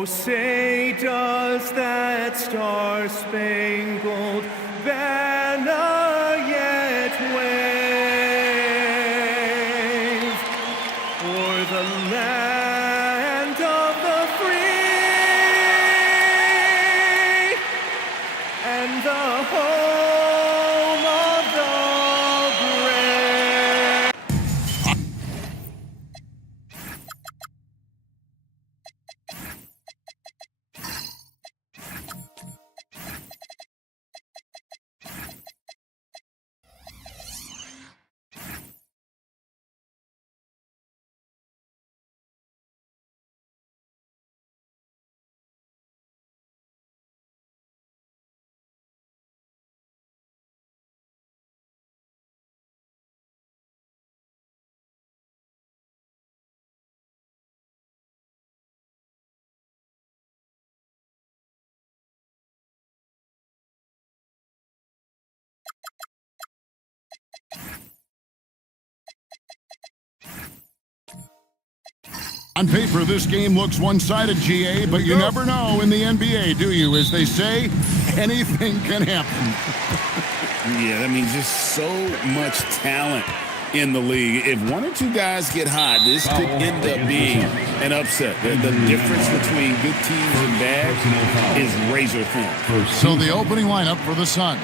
Oh, say does that star-spangled banner yet wave o'er the land of the free and the home of the brave? On paper, this game looks one-sided, GA, but you never know in the NBA, do you? As they say, anything can happen. Yeah, that means just so much talent in the league. If one or two guys get hot, this could end up being an upset. The difference between good teams and bad is razor thin. So the opening lineup for the Suns.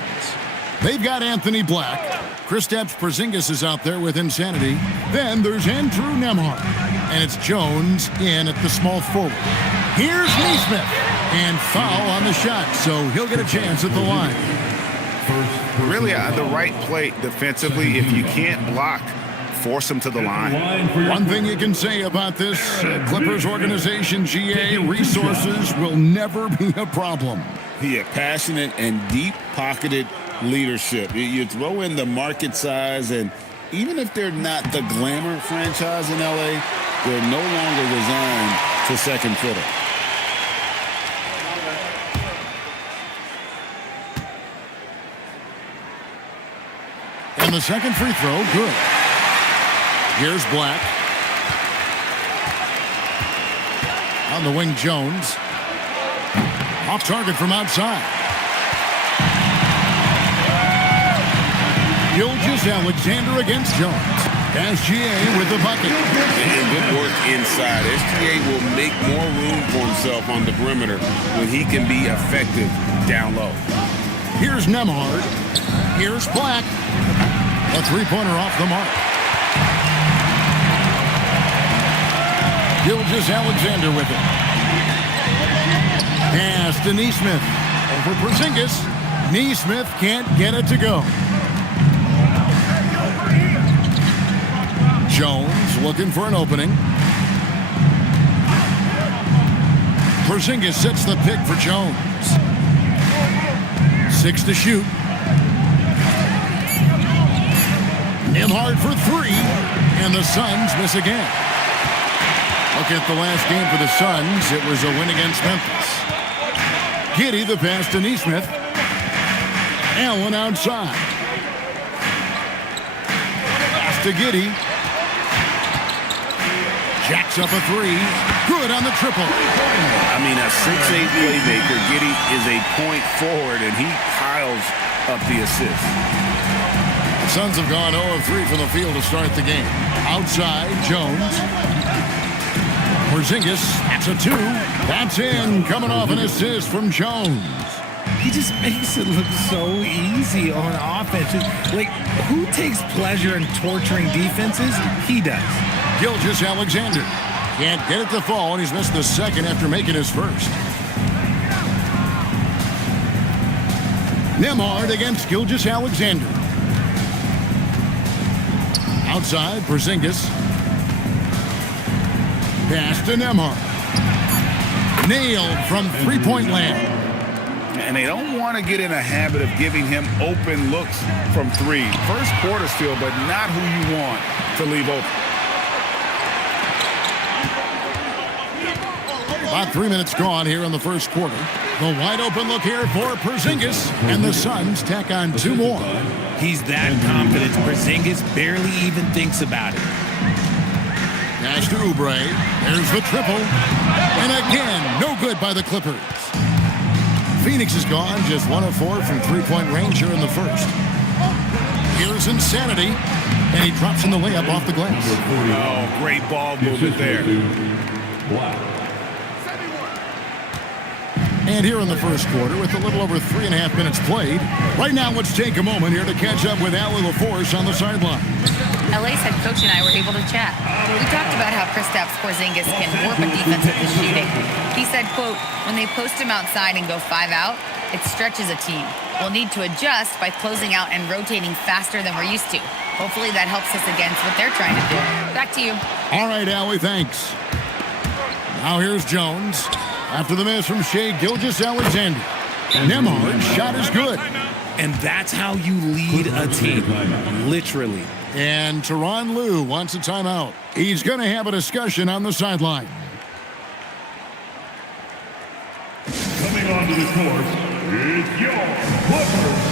They've got Anthony Black. Kristaps Porzingis is out there with insanity. Then there's Andrew Nembhard. And it's Jones in at the small forward. Here's Nesmith. And foul on the shot, so he'll get a chance at the line. Really, the right play defensively. If you can't block, force them to the line. One thing you can say about this Clippers organization, GA, resources will never be a problem. Yeah, passionate and deep-pocketed leadership. You throw in the market size, and even if they're not the glamour franchise in LA, they're no longer resigned to second fiddle. And the second free throw, good. Here's Black. On the wing, Jones. Off target from outside. Gilgeous-Alexander against Jones. SGA with the bucket. And good work inside. SGA will make more room for himself on the perimeter when he can be effective down low. Here's Nembhard. Here's Black. A three-pointer off the mark. Gilgeous-Alexander with it. Pass to Nesmith. Over Porzingis. Nesmith can't get it to go. Jones looking for an opening. Porzingis sets the pick for Jones. 6 to shoot. Nembhard for 3, and the Suns miss again. Look at the last game for the Suns. It was a win against Memphis. Giddey, the pass to Nesmith. Allen outside. Pass to Giddey. Jacks up a 3. Good on the triple. I mean, a 6'8" playmaker. Giddey is a point forward, and he piles up the assist. The Suns have gone 0 of 3 from the field to start the game. Outside, Jones. Porzingis, that's a 2. That's in, coming off an assist from Jones. He just makes it look so easy on offense. Like, who takes pleasure in torturing defenses? He does. Gilgeous-Alexander can't get it to fall, and he's missed the second after making his first. Nembhard against Gilgeous-Alexander. Outside, Porzingis. Pass to Nembhard. Nailed from three-point land. And they don't want to get in a habit of giving him open looks from 3. First quarter still, but not who you want to leave open. About 3 minutes gone here in the first quarter. The wide open look here for Porzingis, and the Suns tack on 2 more. He's that confident. Porzingis barely even thinks about it. Pass to Oubre. There's the triple. And again, no good by the Clippers. Phoenix is gone, just 1 of 4 from three-point range here in the first. Here's Insanity, and he drops in the layup off the glass. Oh, great ball movement there. And here in the first quarter, with a little over 3.5 minutes played, right now let's take a moment here to catch up with Allie LaForce on the sideline. LA's head coach and I were able to chat. We talked about how Kristaps Porzingis can warp a defense with his shooting. He said, quote, when they post him outside and go 5 out, it stretches a team. We'll need to adjust by closing out and rotating faster than we're used to. Hopefully that helps us against what they're trying to do. Back to you. All right, Allie, thanks. Now here's Jones. After the miss from Shai Gilgeous-Alexander. Nembhard's shot is good. And that's how you lead a team, literally. And Tyronn Lue wants a timeout. He's going to have a discussion on the sideline. Coming onto the court is your Clippers.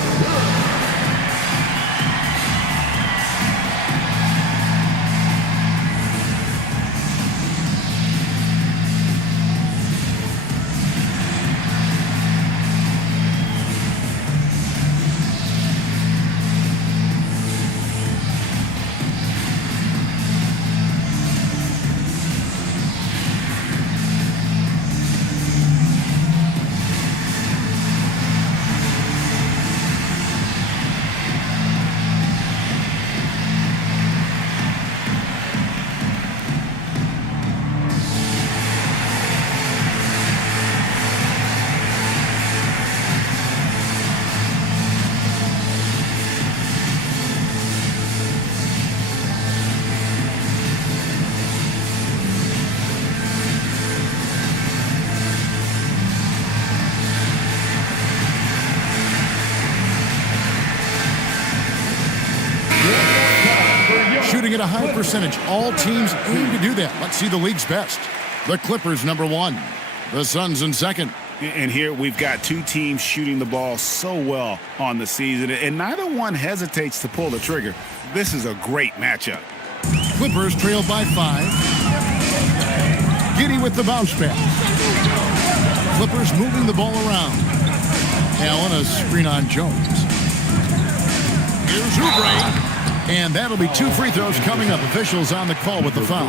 Shooting at a high percentage. All teams aim to do that. Let's see the league's best. The Clippers, number 1. The Suns in second. And here we've got two teams shooting the ball so well on the season, and neither one hesitates to pull the trigger. This is a great matchup. Clippers trail by 5. Giddey with the bounce pass. Clippers moving the ball around. Allen, a screen on Jones. Here's Oubre. And that'll be 2 free throws coming up. Officials on the call with the foul.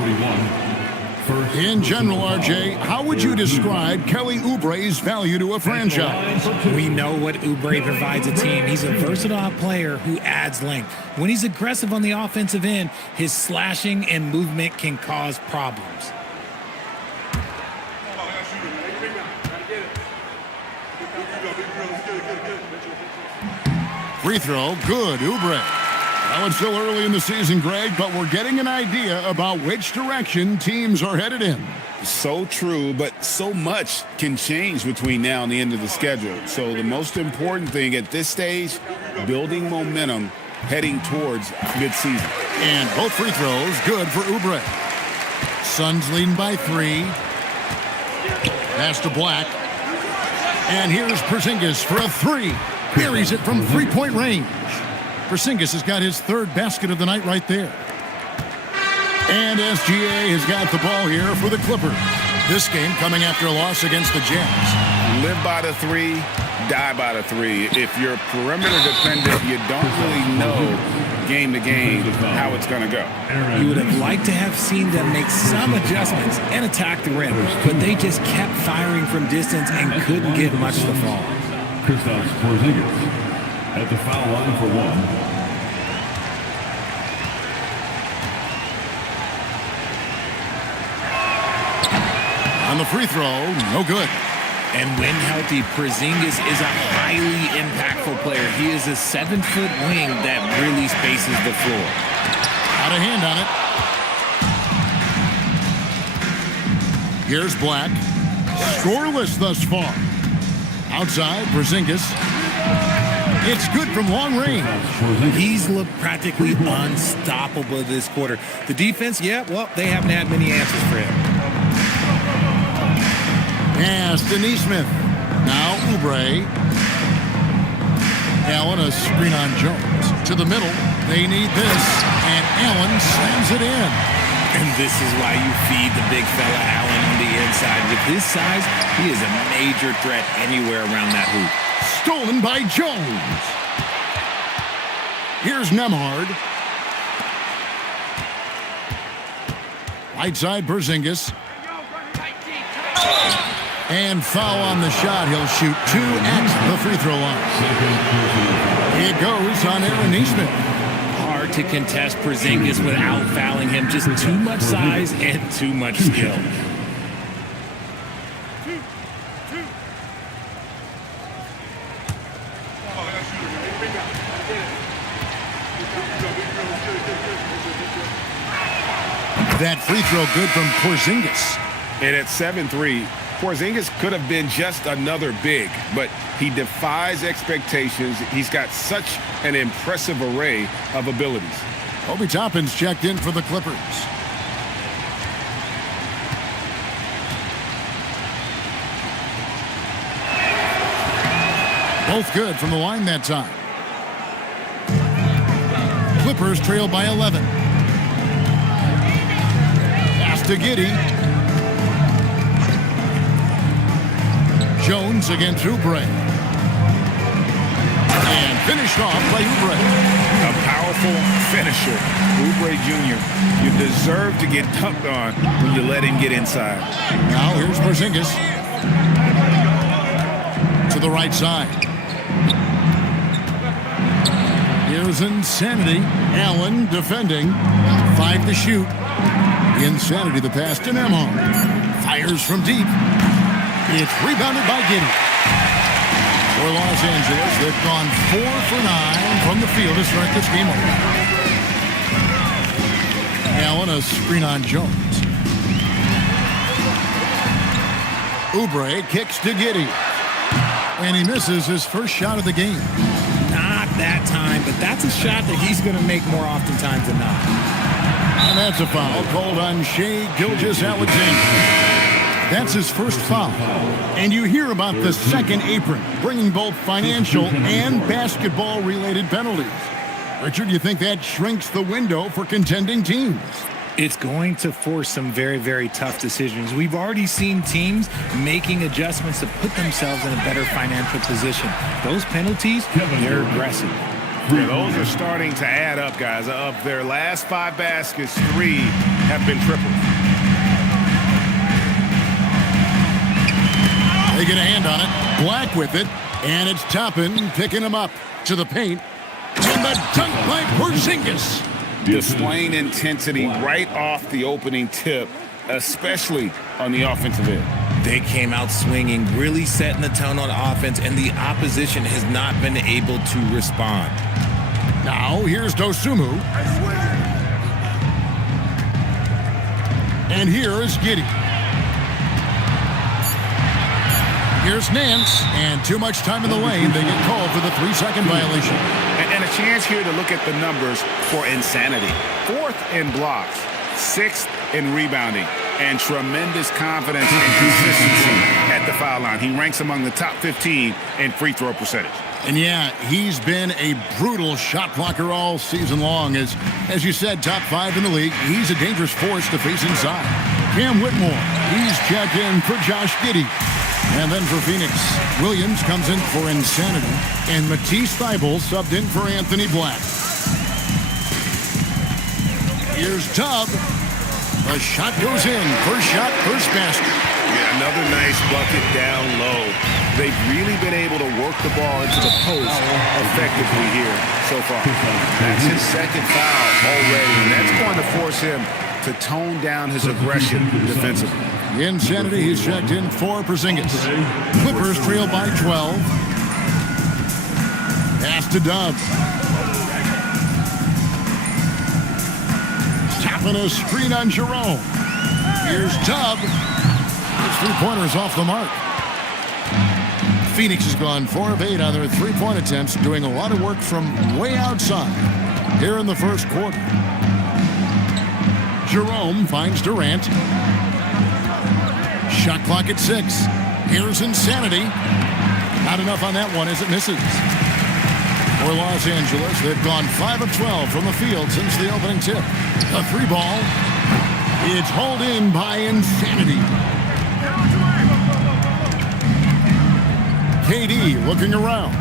In general, RJ, how would you describe Kelly Oubre's value to a franchise? We know what Oubre provides a team. He's a versatile player who adds length. When he's aggressive on the offensive end, his slashing and movement can cause problems. Free throw, good, Oubre. Well, it's still early in the season, Greg, but we're getting an idea about which direction teams are headed in. So true, but so much can change between now and the end of the schedule. So the most important thing at this stage, building momentum heading towards midseason. And both free throws good for Oubre. Suns leading by 3. Pass to Black. And here's Porzingis for a 3. Buries it from three-point range. Porzingis has got his 3rd basket of the night right there. And SGA has got the ball here for the Clippers. This game coming after a loss against the Jazz. Live by the 3, die by the 3. If you're perimeter dependent, you don't really know game to game how it's going to go. You would have liked to have seen them make some adjustments and attack the rim, but they just kept firing from distance and couldn't get much to fall. Kristaps Porzingis at the foul line for 1. On the free throw, no good. And when healthy, Porzingis is a highly impactful player. He is a 7-foot wing that really spaces the floor. Out of hand on it. Here's Black. Scoreless thus far. Outside, Porzingis. It's good from long range. He's looked practically unstoppable this quarter. The defense, they haven't had many answers for him. Pass to Nesmith. Now Oubre. Allen, a screen on Jones. To the middle. They need this. And Allen slams it in. And this is why you feed the big fella Allen on the inside. With his size, he is a major threat anywhere around that hoop. Stolen by Jones. Here's Nemhard. Right side, Porzingis. And foul on the shot. He'll shoot 2 at the free throw line. It goes on Aaron Nesmith. Hard to contest Porzingis without fouling him. Just too much size and too much skill. That free throw good from Porzingis. And at 7-3, Porzingis could have been just another big, but he defies expectations. He's got such an impressive array of abilities. Obi Toppin's checked in for the Clippers. Both good from the line that time. Clippers trail by 11. Pass to Giddey. Jones against Oubre. And finished off by Oubre. A powerful finisher, Oubre Jr. You deserve to get dunked on when you let him get inside. Now here's Porzingis. To the right side. Here's Insanity. Allen defending. 5 to shoot. Insanity the pass to Nemhard. Fires from deep. It's rebounded by Giddey. For Los Angeles, they've gone 4 for 9 from the field to start this game off. Allen, a screen on Jones. Oubre kicks to Giddey. And he misses his first shot of the game. Not that time, but that's a shot that he's going to make more oftentimes than not. And that's a foul called on Shai Gilgeous-Alexander. That's his first foul. And you hear about the second apron, bringing both financial and basketball-related penalties. Richard, you think that shrinks the window for contending teams? It's going to force some very, very tough decisions. We've already seen teams making adjustments to put themselves in a better financial position. Those penalties, they're aggressive. Yeah, those are starting to add up, guys. Of their last 5 baskets, 3 have been triples. They get a hand on it. Black with it. And it's Toppin picking him up to the paint. And the dunk by Porzingis. Displaying intensity right off the opening tip, especially on the offensive end. They came out swinging, really setting the tone on offense, and the opposition has not been able to respond. Now, here's Dosunmu. And here is Giddey. Here's Nance, and too much time in the lane. They get called for the 3-second violation. And a chance here to look at the numbers for Insanity. 4th in blocks, 6th in rebounding, and tremendous confidence and consistency at the foul line. He ranks among the top 15 in free throw percentage. And yeah, he's been a brutal shot blocker all season long. As you said, top 5 in the league. He's a dangerous force to face inside. Cam Whitmore, he's checked in for Josh Giddey. And then for Phoenix, Williams comes in for Insanity. And Matisse Thybulle subbed in for Anthony Black. Here's Tubb. The shot goes in. First shot, first basket. Yeah, another nice bucket down low. They've really been able to work the ball into the post effectively here so far. That's his second foul already, and that's going to force him to tone down his aggression defensively. Insanity, he's checked in for Porzingis. Clippers trail by 12. Pass to Dub. Tapping a screen on Jerome. Here's Dub. His 3-pointers off the mark. Phoenix has gone 4 of 8 on their 3-point attempts, doing a lot of work from way outside here in the first quarter. Jerome finds Durant. Shot clock at 6. Here's Insanity. Not enough on that one as it misses. For Los Angeles, they've gone 5 of 12 from the field since the opening tip. The 3 ball. It's hauled in by Insanity. KD looking around.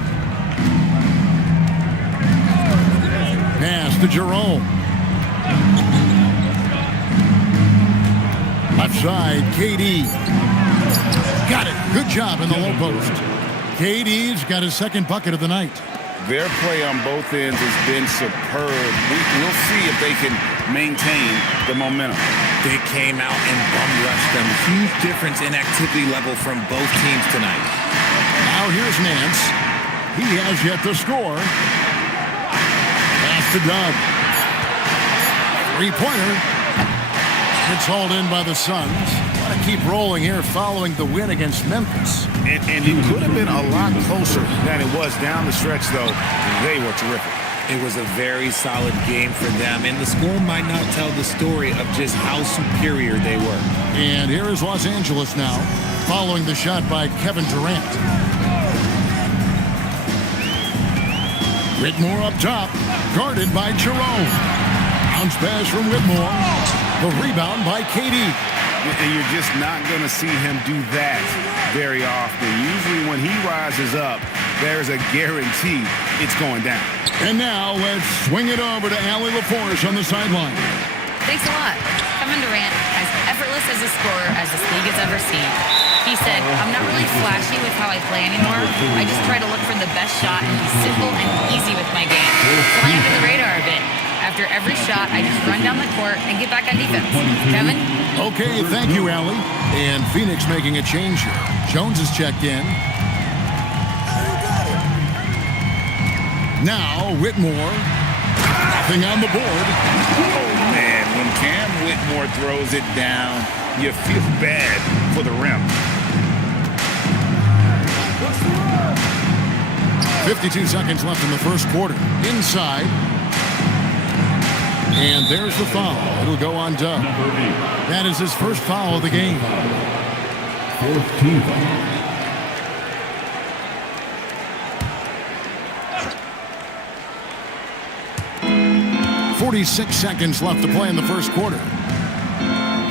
Pass to Jerome. Left side, KD. Got it. Good job in the low post. KD's got his second bucket of the night. Their play on both ends has been superb. We'll see if they can maintain the momentum. They came out and bum rushed them. Huge difference in activity level from both teams tonight. Now here's Nance. He has yet to score. Pass to Doug. Three-pointer. It's hauled in by the Suns. Want to keep rolling here following the win against Memphis. And it could have been a lot closer than it was down the stretch, though. They were terrific. It was a very solid game for them, and the score might not tell the story of just how superior they were. And here is Los Angeles now, following the shot by Kevin Durant. Whitmore up top, guarded by Jerome. Bounce pass from Whitmore. The rebound by KD. And you're just not going to see him do that very often. Usually when he rises up, there's a guarantee it's going down. And now let's swing it over to Allie LaForce on the sideline. Thanks a lot. Kevin Durant, as effortless as a scorer as this league has ever seen. He said, I'm not really flashy with how I play anymore. I just try to look for the best shot and be simple and easy with my game. Fly under the radar a bit. After every shot, I just run down the court and get back on defense. Kevin? Okay, thank you, Allie. And Phoenix making a change here. Jones is checked in. Now, Whitmore. Nothing on the board. Oh, man, when Cam Whitmore throws it down, you feel bad for the rim. 52 seconds left in the first quarter. Inside. And there's the foul. It'll go on Doug. That is his first foul of the game. Fourth team foul. 46 seconds left to play in the first quarter.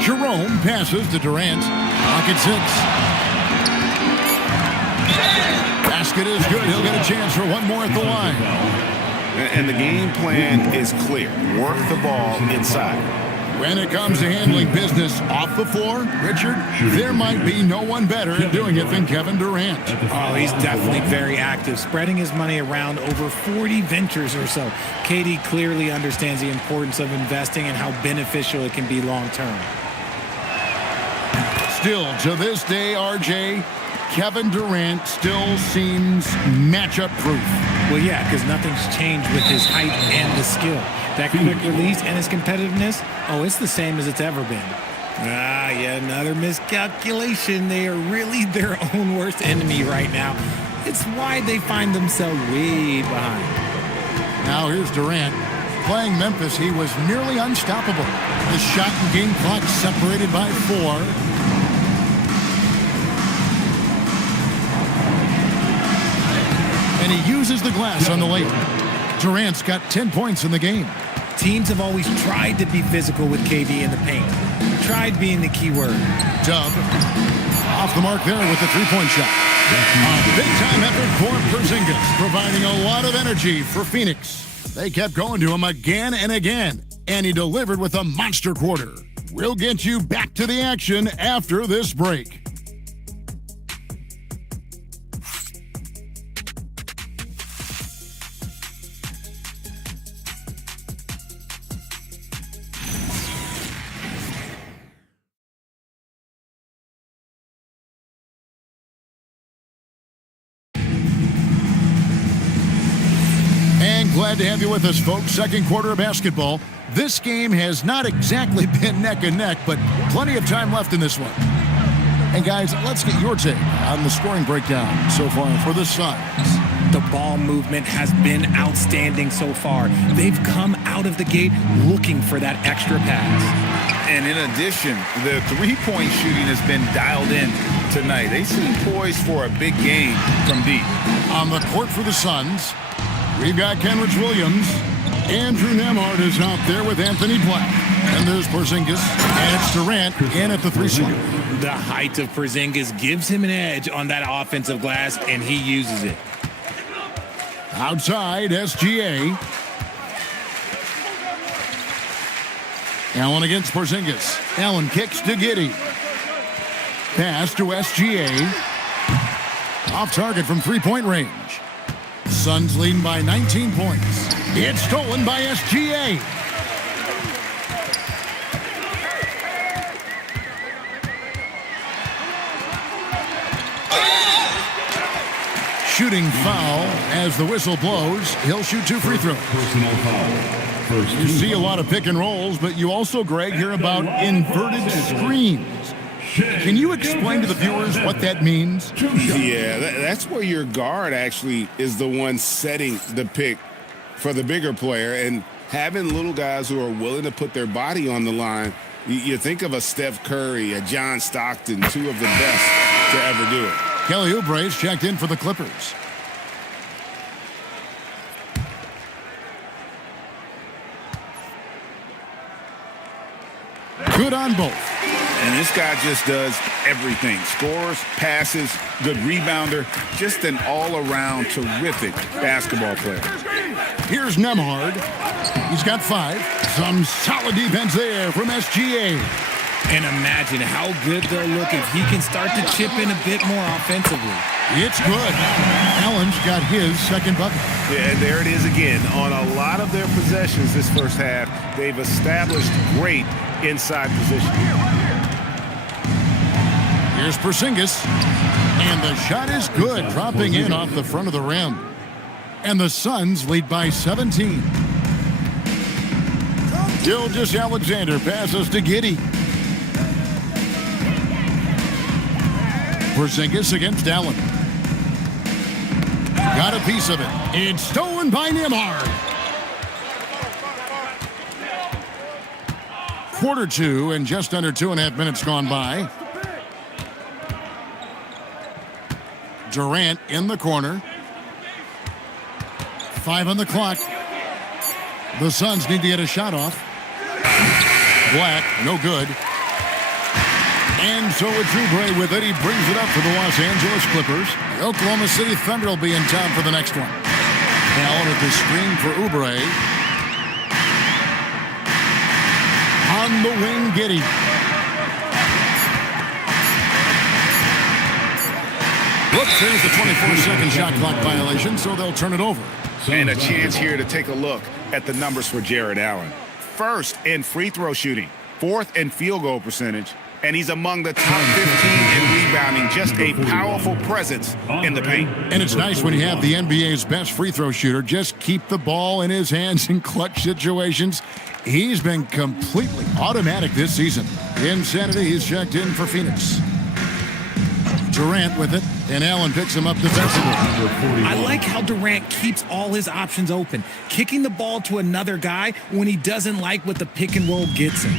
Jerome passes to Durant. Pocket 6. Basket is good. He'll get a chance for one more at the line. And the game plan is clear. Work the ball inside. When it comes to handling business off the floor, Richard, there might be no one better at doing it than Kevin Durant. Oh, he's definitely very active, spreading his money around over 40 ventures or so. KD clearly understands the importance of investing and how beneficial it can be long term. Still, to this day, RJ, Kevin Durant still seems matchup proof. Well, yeah, because nothing's changed with his height and the skill. That quick release and his competitiveness, oh, it's the same as it's ever been. Yeah, another miscalculation. They are really their own worst enemy right now. It's why they find themselves way behind. Now here's Durant. Playing Memphis, he was nearly unstoppable. The shot and game clock separated by 4. And he uses the glass on the layup. Durant's got 10 points in the game. Teams have always tried to be physical with KD in the paint. Tried being the key word. Dub off the mark there with the three-point shot. A big-time effort for Porzingis, providing a lot of energy for Phoenix. They kept going to him again and again, and he delivered with a monster quarter. We'll get you back to the action after this break. Glad to have you with us, folks. Second quarter of basketball. This game has not exactly been neck and neck, but plenty of time left in this one. And guys, let's get your take on the scoring breakdown so far for the Suns. The ball movement has been outstanding so far. They've come out of the gate looking for that extra pass. And in addition, the three-point shooting has been dialed in tonight. They seem poised for a big game from deep. On the court for the Suns, we've got Kenrich Williams. Andrew Nembhard is out there with Anthony Black. And there's Porzingis. And it's Durant in at the 3 slot. The height of Porzingis gives him an edge on that offensive glass, and he uses it. Outside, SGA. Allen against Porzingis. Allen kicks to Giddey. Pass to SGA. Off target from three-point range. Suns leading by 19 points. It's stolen by SGA. Shooting foul as the whistle blows. He'll shoot 2 free throws. Personal foul. First You see a lot of pick and rolls, but you also, Greg, hear about inverted screens. Can you explain to the viewers what that means? Yeah, that's where your guard actually is the one setting the pick for the bigger player, and having little guys who are willing to put their body on the line. You think of a Steph Curry, a John Stockton, 2 of the best to ever do it. Kelly Oubre's checked in for the Clippers. Good on both. And this guy just does everything. Scores, passes, good rebounder, just an all-around terrific basketball player. Here's Nemhard. He's got 5. Some solid defense there from SGA. And imagine how good they'll look if he can start to chip in a bit more offensively. It's good. Allen's got his second bucket. Yeah, and there it is again. On a lot of their possessions this first half, they've established great inside position. Here's Porzingis. And the shot is good, dropping in off the front of the rim. And the Suns lead by 17. Gilgeous-Alexander passes to Giddey. Porzingis against Allen. Got a piece of it. It's stolen by Nemhard. Quarter 2 and just under 2.5 minutes gone by. Durant in the corner. 5 on the clock. The Suns need to get a shot off. Black, no good. And so it's Oubre with it. He brings it up for the Los Angeles Clippers. The Oklahoma City Thunder will be in town for the next one. Allen at the screen for Oubre. On the wing, Giddey. Brooks, there's the 24-second shot clock violation, so they'll turn it over. And a chance here to take a look at the numbers for Jared Allen. First in free throw shooting, 4th in field goal percentage, and he's among the top 15 in rebounding. Just a powerful presence in the paint. And it's nice when you have the NBA's best free throw shooter just keep the ball in his hands in clutch situations. He's been completely automatic this season. Insanity, he's checked in for Phoenix. Durant with it, and Allen picks him up defensively. I like how Durant keeps all his options open, kicking the ball to another guy when he doesn't like what the pick and roll gets him.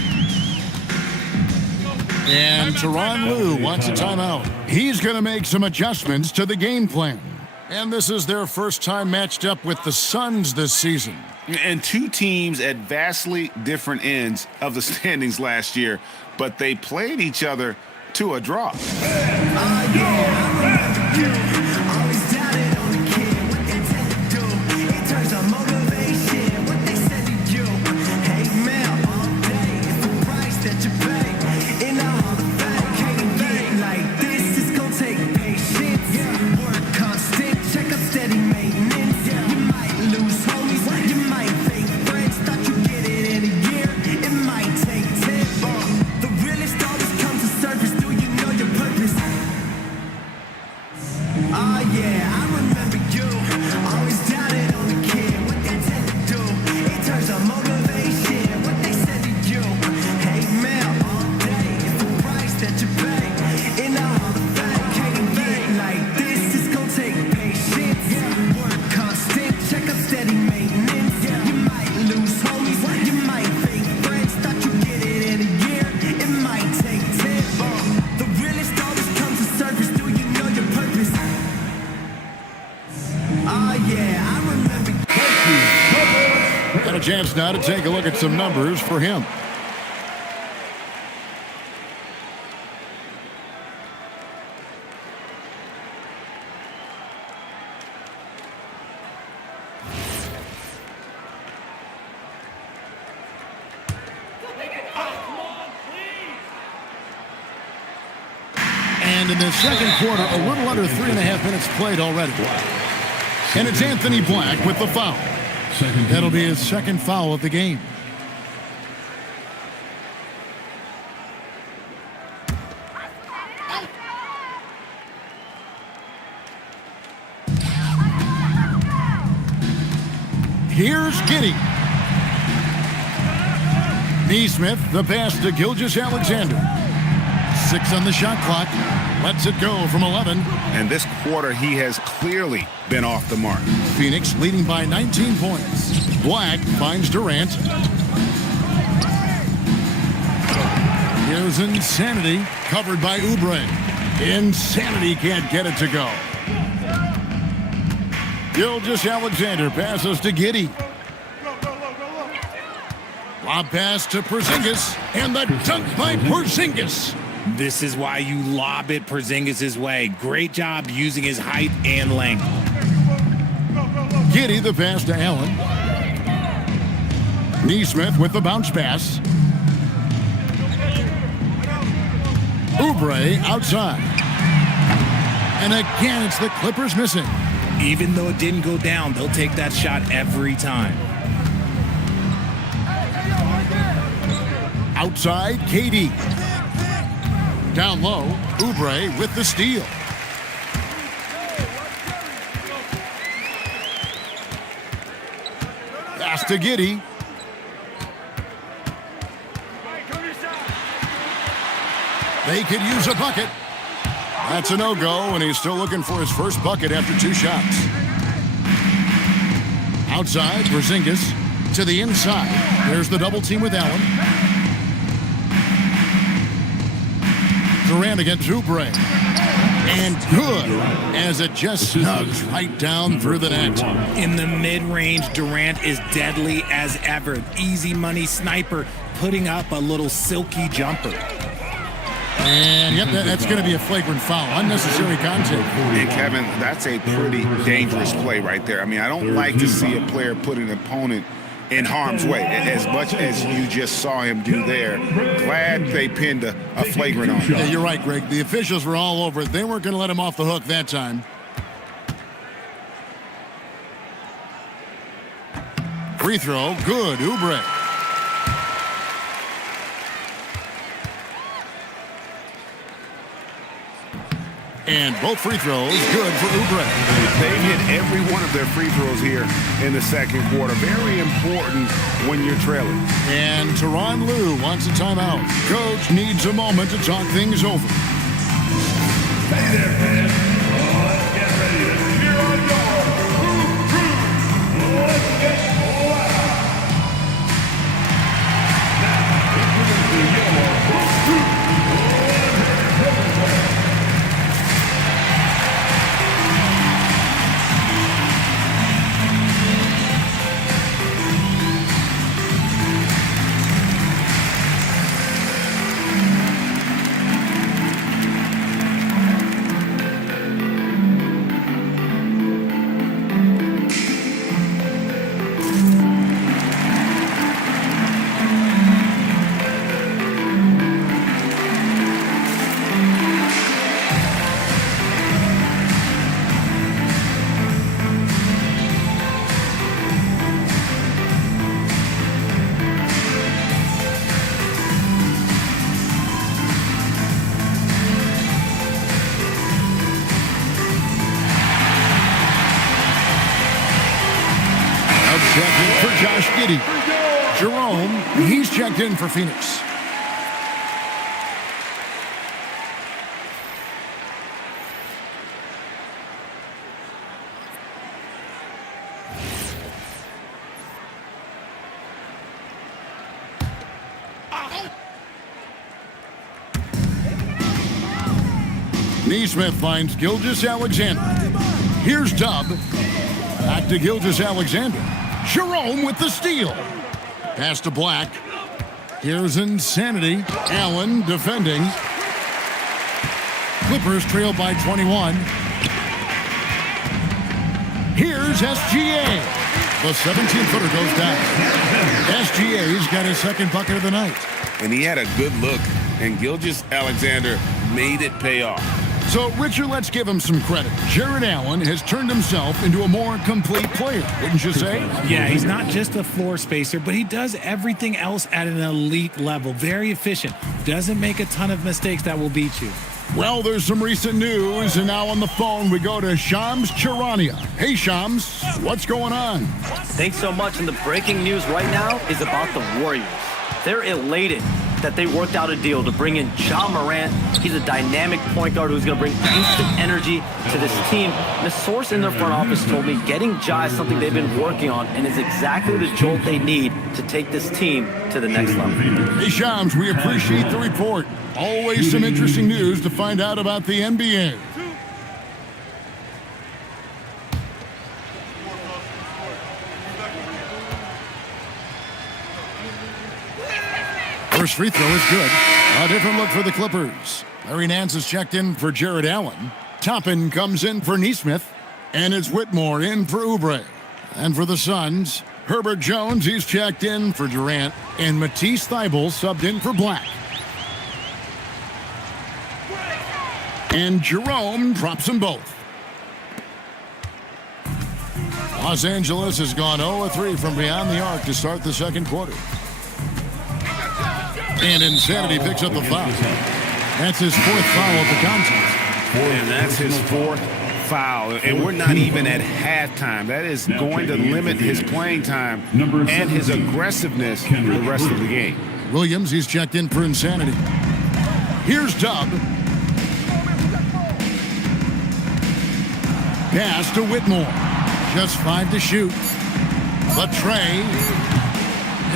And Tyronn Lue wants a timeout. He's going to make some adjustments to the game plan. And this is their first time matched up with the Suns this season. And 2 teams at vastly different ends of the standings last year, but they played each other to a draw. Chance now to take a look at some numbers for him. And in the second quarter, a little under 3.5 minutes played already. And it's Anthony Black with the foul. That'll be his second foul of the game. Here's Giddey. Neesmith, the pass to Gilgeous-Alexander. 6 on the shot clock. Lets it go from 11. And this quarter, he has clearly been off the mark. Phoenix leading by 19 points. Black finds Durant. Here's Insanity, covered by Oubre. Insanity can't get it to go. Gilgeous-Alexander passes to Giddey. Lob pass to Porzingis, and the dunk by Porzingis. This is why you lob it Porzingis' way. Great job using his height and length. Giddey the pass to Allen. Neesmith with the bounce pass. Oubre outside. And again, it's the Clippers missing. Even though it didn't go down, they'll take that shot every time. Outside, KD. Down low, Oubre with the steal. Pass to Giddey. They could use a bucket. That's a no-go, and he's still looking for his first bucket after 2 shots. Outside, Porzingis to the inside. There's the double team with Allen. Durant against Oubre. And good, as it just snugs right down through the net. In the mid-range, Durant is deadly as ever. Easy money sniper, putting up a little silky jumper. And yep, that's going to be a flagrant foul. Unnecessary contact. And Kevin, that's a pretty dangerous play right there. I mean, I don't like to see a player put an opponent in harm's way as much as you just saw him do there. Glad they pinned a flagrant on him. Yeah, you're right, Greg. The officials were all over it. They weren't going to let him off the hook that time. Free throw, good, Oubre. And both free throws good for Oubre. They've hit every one of their free throws here in the second quarter. Very important when you're trailing. And Tyronn Lue wants a timeout. Coach needs a moment to talk things over. Hey there, fans. Let's get ready to cheer on your crew. Let's get loud. Now, introducing your crew. Checked in for Josh Giddey. Jerome, he's checked in for Phoenix. Neesmith finds Gilgeous-Alexander. Here's Dub. Back to Gilgeous-Alexander. Jerome with the steal. Pass to Black. Here's Insanity. Allen defending. Clippers trail by 21. Here's SGA. The 17-footer goes down. SGA's got his second bucket of the night. And he had a good look, and Gilgeous-Alexander made it pay off. So, Richard, let's give him some credit. Jared Allen has turned himself into a more complete player, wouldn't you say? Yeah, he's not just a floor spacer, but he does everything else at an elite level. Very efficient. Doesn't make a ton of mistakes that will beat you. Well, there's some recent news, and now on the phone we go to Shams Charania. Hey, Shams, what's going on? Thanks so much. And the breaking news right now is about the Warriors. They're elated that they worked out a deal to bring in Ja Morant. He's a dynamic point guard who's going to bring instant energy to this team. And a source in their front office told me getting Ja is something they've been working on and is exactly the jolt they need to take this team to the next level. Hey, Shams, we appreciate the report. Always some interesting news to find out about the NBA. First free throw is good. A different look for the Clippers. Larry Nance is checked in for Jared Allen. Toppin comes in for Nesmith. And it's Whitmore in for Oubre. And for the Suns, Herbert Jones, he's checked in for Durant. And Matisse Thybulle subbed in for Black. And Jerome drops them both. Los Angeles has gone 0-3 from beyond the arc to start the second quarter. And Insanity picks up the foul. That's his fourth foul of the contest. And that's his fourth foul. And we're not even at halftime. That is going to limit his playing time and his aggressiveness the rest of the game. Williams, he's checked in for Insanity. Here's Dub. Pass to Whitmore. Just 5 to shoot. But Trey,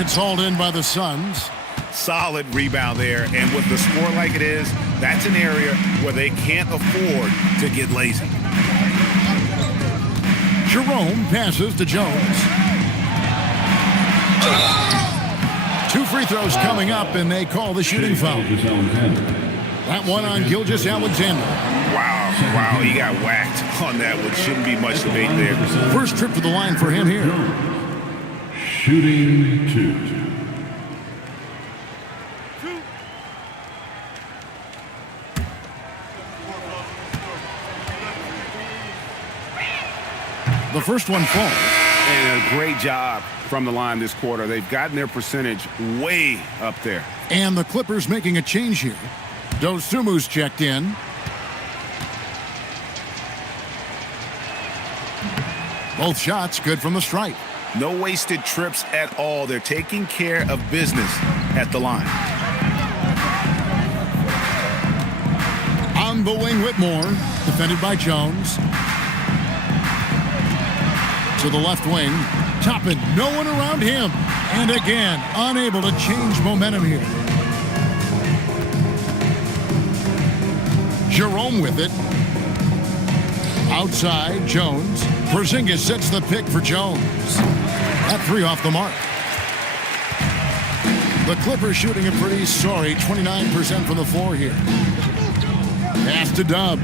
it's hauled in by the Suns. Solid rebound there, and with the score like it is, that's an area where they can't afford to get lazy. Jerome passes to Jones. 2 free throws coming up, and they call the shooting foul. That one on Gilgeous-Alexander. Wow, he got whacked on that one. Shouldn't be much debate there. First trip to the line for him here. Shooting 2. The first one falls. And a great job from the line this quarter. They've gotten their percentage way up there. And the Clippers making a change here. Dosumu's checked in. Both shots good from the stripe. No wasted trips at all. They're taking care of business at the line. On the wing, Whitmore, defended by Jones. To the left wing, Toppin, no one around him. And again, unable to change momentum here. Jerome with it. Outside, Jones. Porzingis sets the pick for Jones. That 3 off the mark. The Clippers shooting a pretty sorry 29% from the floor here. Pass to Dub.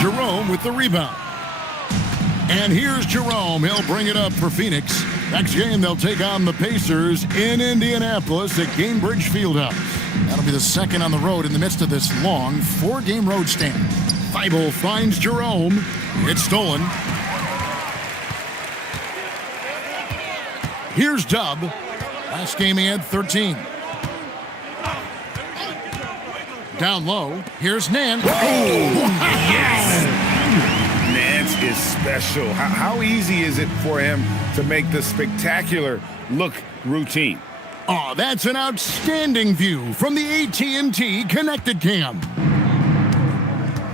Jerome with the rebound. And here's Jerome. He'll bring it up for Phoenix. Next game, they'll take on the Pacers in Indianapolis at Gainbridge Fieldhouse. That'll be the second on the road in the midst of this long 4-game road stand. Thybulle finds Jerome. It's stolen. Here's Dub. Last game he had 13. Down low. Here's Nance. Oh, yes! Nance is special. How easy is it for him to make the spectacular look routine? Oh, that's an outstanding view from the AT&T Connected Cam.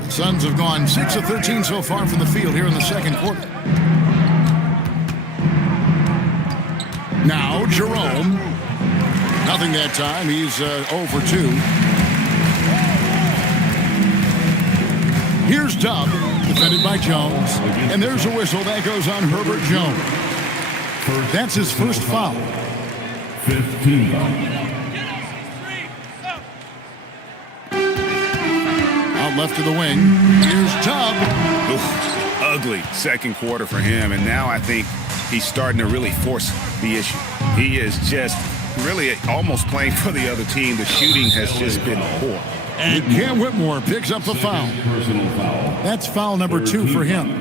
The Suns have gone 6 of 13 so far from the field here in the second quarter. Now, Jerome. Nothing that time. He's 0 for 2. Here's Dub, defended by Jones. And there's a whistle that goes on Herbert Jones. That's his first foul. 15. Out left to the wing. Here's Dub. Oof, ugly second quarter for him. And now I think he's starting to really force the issue. He is just really almost playing for the other team. The shooting has just been poor. And Cam Whitmore picks up the foul. Personal foul. That's foul number 2 for him.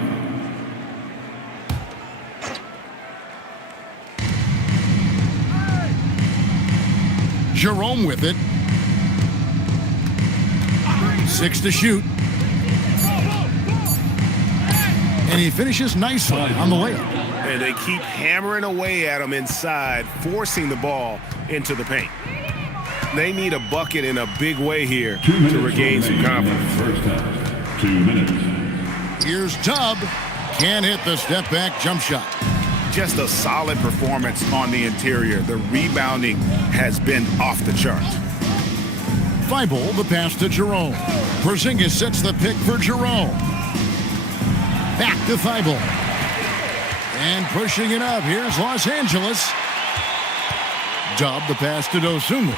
Jerome with it. 6 to shoot. And he finishes nicely on the layup. And they keep hammering away at him inside, forcing the ball into the paint. They need a bucket in a big way here to regain some confidence. First half, 2 minutes. Here's Tubb. Can't hit the step-back jump shot. Just a solid performance on the interior. The rebounding has been off the charts. Thibault, the pass to Jerome. Porzingis sets the pick for Jerome. Back to Thibault. And pushing it up, here's Los Angeles. Dubb, the pass to Dosunmu.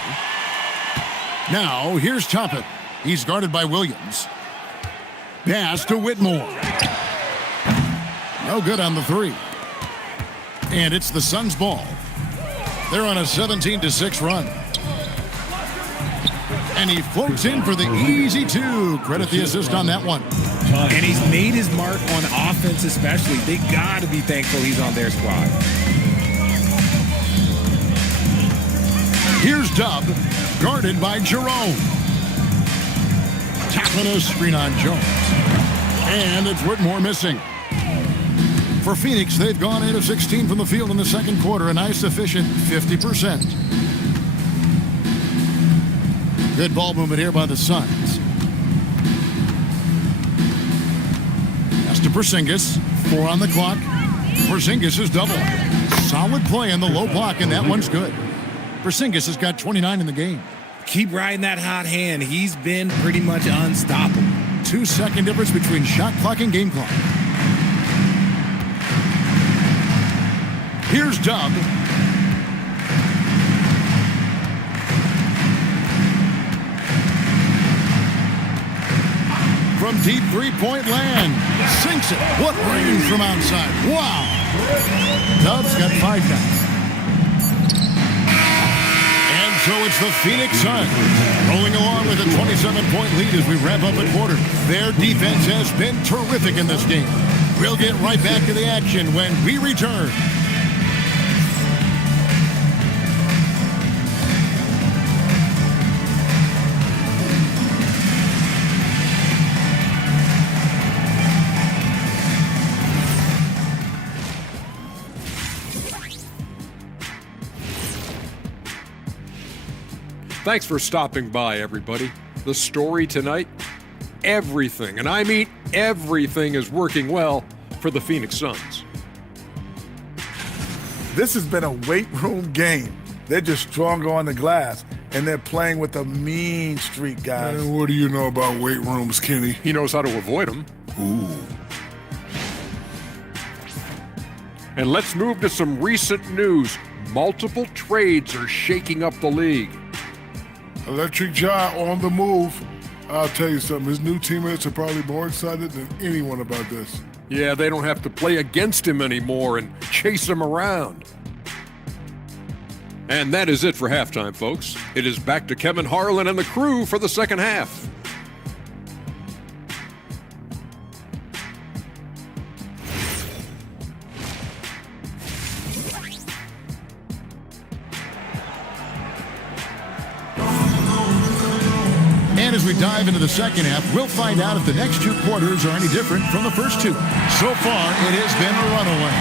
Now, here's Toppin. He's guarded by Williams. Pass to Whitmore. No good on the 3. And it's the Suns' ball. They're on a 17-6 run. And he floats in for the easy 2. Credit the assist on that one. And he's made his mark on offense especially. They got to be thankful he's on their squad. Here's Dubb, guarded by Jerome. Tapping a screen on Jones. And it's Whitmore missing. For Phoenix, they've gone 8 of 16 from the field in the second quarter, a nice efficient 50%. Good ball movement here by the Suns. Pass to Porzingis, 4 on the clock. Porzingis is double. Solid play in the low block, and that one's good. Porzingis has got 29 in the game. Keep riding that hot hand. He's been pretty much unstoppable. 2-second difference between shot clock and game clock. Here's Dubb. From deep three-point land. Sinks it. What range from outside. Wow. Dubb's got 5 now. And so it's the Phoenix Suns rolling along with a 27-point lead as we wrap up the quarter. Their defense has been terrific in this game. We'll get right back to the action when we return. Thanks for stopping by, everybody. The story tonight, everything, and I mean everything, is working well for the Phoenix Suns. This has been a weight room game. They're just stronger on the glass, and they're playing with a mean streak, guys. And what do you know about weight rooms, Kenny? He knows how to avoid them. Ooh. And let's move to some recent news. Multiple trades are shaking up the league. Electric Ja on the move. I'll tell you something, his new teammates are probably more excited than anyone about this. Yeah, they don't have to play against him anymore and chase him around. And that is it for halftime, folks. It is back to Kevin Harlan and the crew for the second half. And as we dive into the second half, we'll find out if the next 2 quarters are any different from the first 2. So far, it has been a runaway.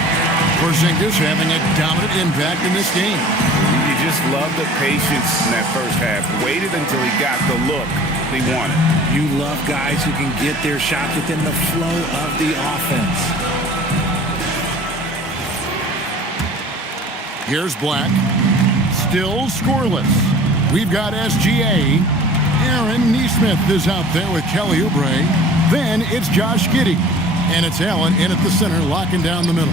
Porzingis having a dominant impact in this game. You just love the patience in that first half. Waited until he got the look he wanted. You love guys who can get their shots within the flow of the offense. Here's Black. Still scoreless. We've got SGA. Aaron Nesmith is out there with Kelly Oubre. Then it's Josh Giddey. And it's Allen in at the center, locking down the middle.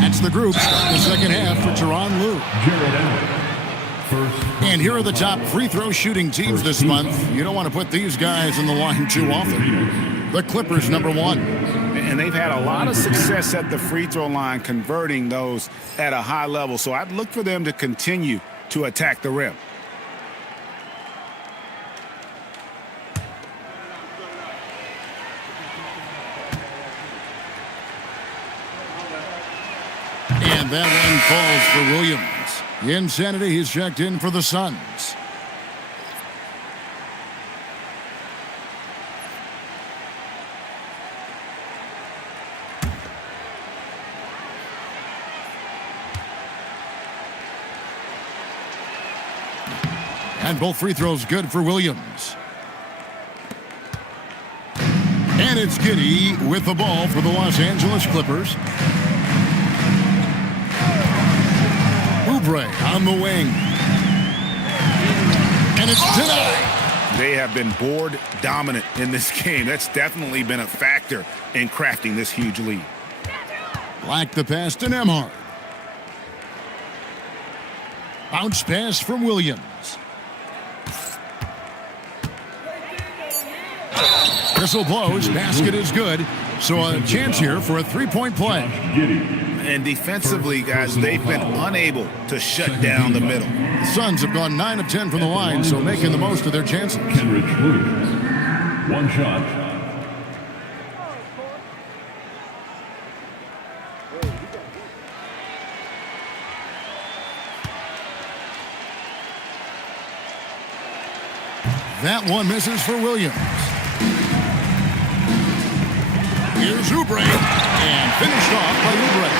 That's the group. The second half for Tyronn Lue. And here are the top free throw shooting teams this month. You don't want to put these guys on the line too often. The Clippers, number 1. And they've had a lot of success at the free throw line converting those at a high level. So I'd look for them to continue to attack the rim. And that one falls for Williams. Insanity, he's checked in for the Suns. And both free throws good for Williams. And it's Giddey with the ball for the Los Angeles Clippers. Oubre on the wing. And it's denied. They have been board dominant in this game. That's definitely been a factor in crafting this huge lead. Black the pass to Nembhard. Bounce pass from Williams. Whistle blows, basket is good. So a chance here for a three-point play. And defensively, guys, they've been unable to shut down the middle. The Suns have gone 9 of 10 from the line, so making the most of their chances. Kenrich Williams. One shot. That one misses for Williams. Here's Oubre, and finished off by Oubre.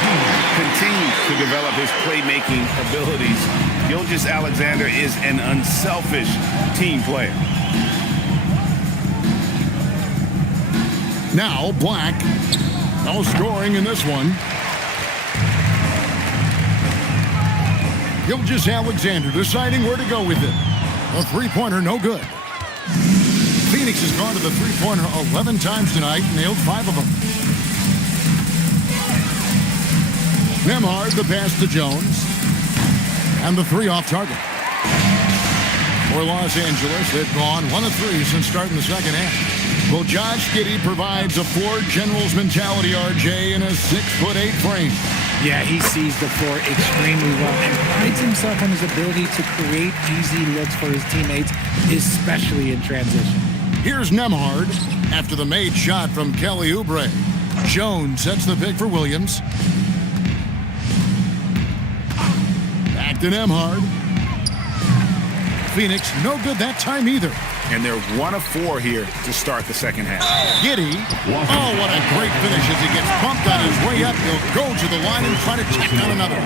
Continues to develop his playmaking abilities. Gilgeous-Alexander is an unselfish team player. Now Black. No scoring in this one. Gilgeous-Alexander deciding where to go with it. A three-pointer, no good. Phoenix has gone to the three-pointer 11 times tonight, nailed 5 of them. Nembhard, the pass to Jones. And the three off target. For Los Angeles, they've gone 1 of 3 since starting the second half. Well, Josh Giddey provides a floor general's mentality, RJ, in a 6'8" frame. Yeah, he sees the floor extremely well and prides himself on his ability to create easy looks for his teammates, especially in transition. Here's Nembhard after the made shot from Kelly Oubre. Jones sets the pick for Williams. Back to Nembhard. Phoenix, no good that time either. And they're 1 of 4 here to start the second half. Giddey. Oh, what a great finish as he gets bumped on his way up. He'll go to the line and try to check on another.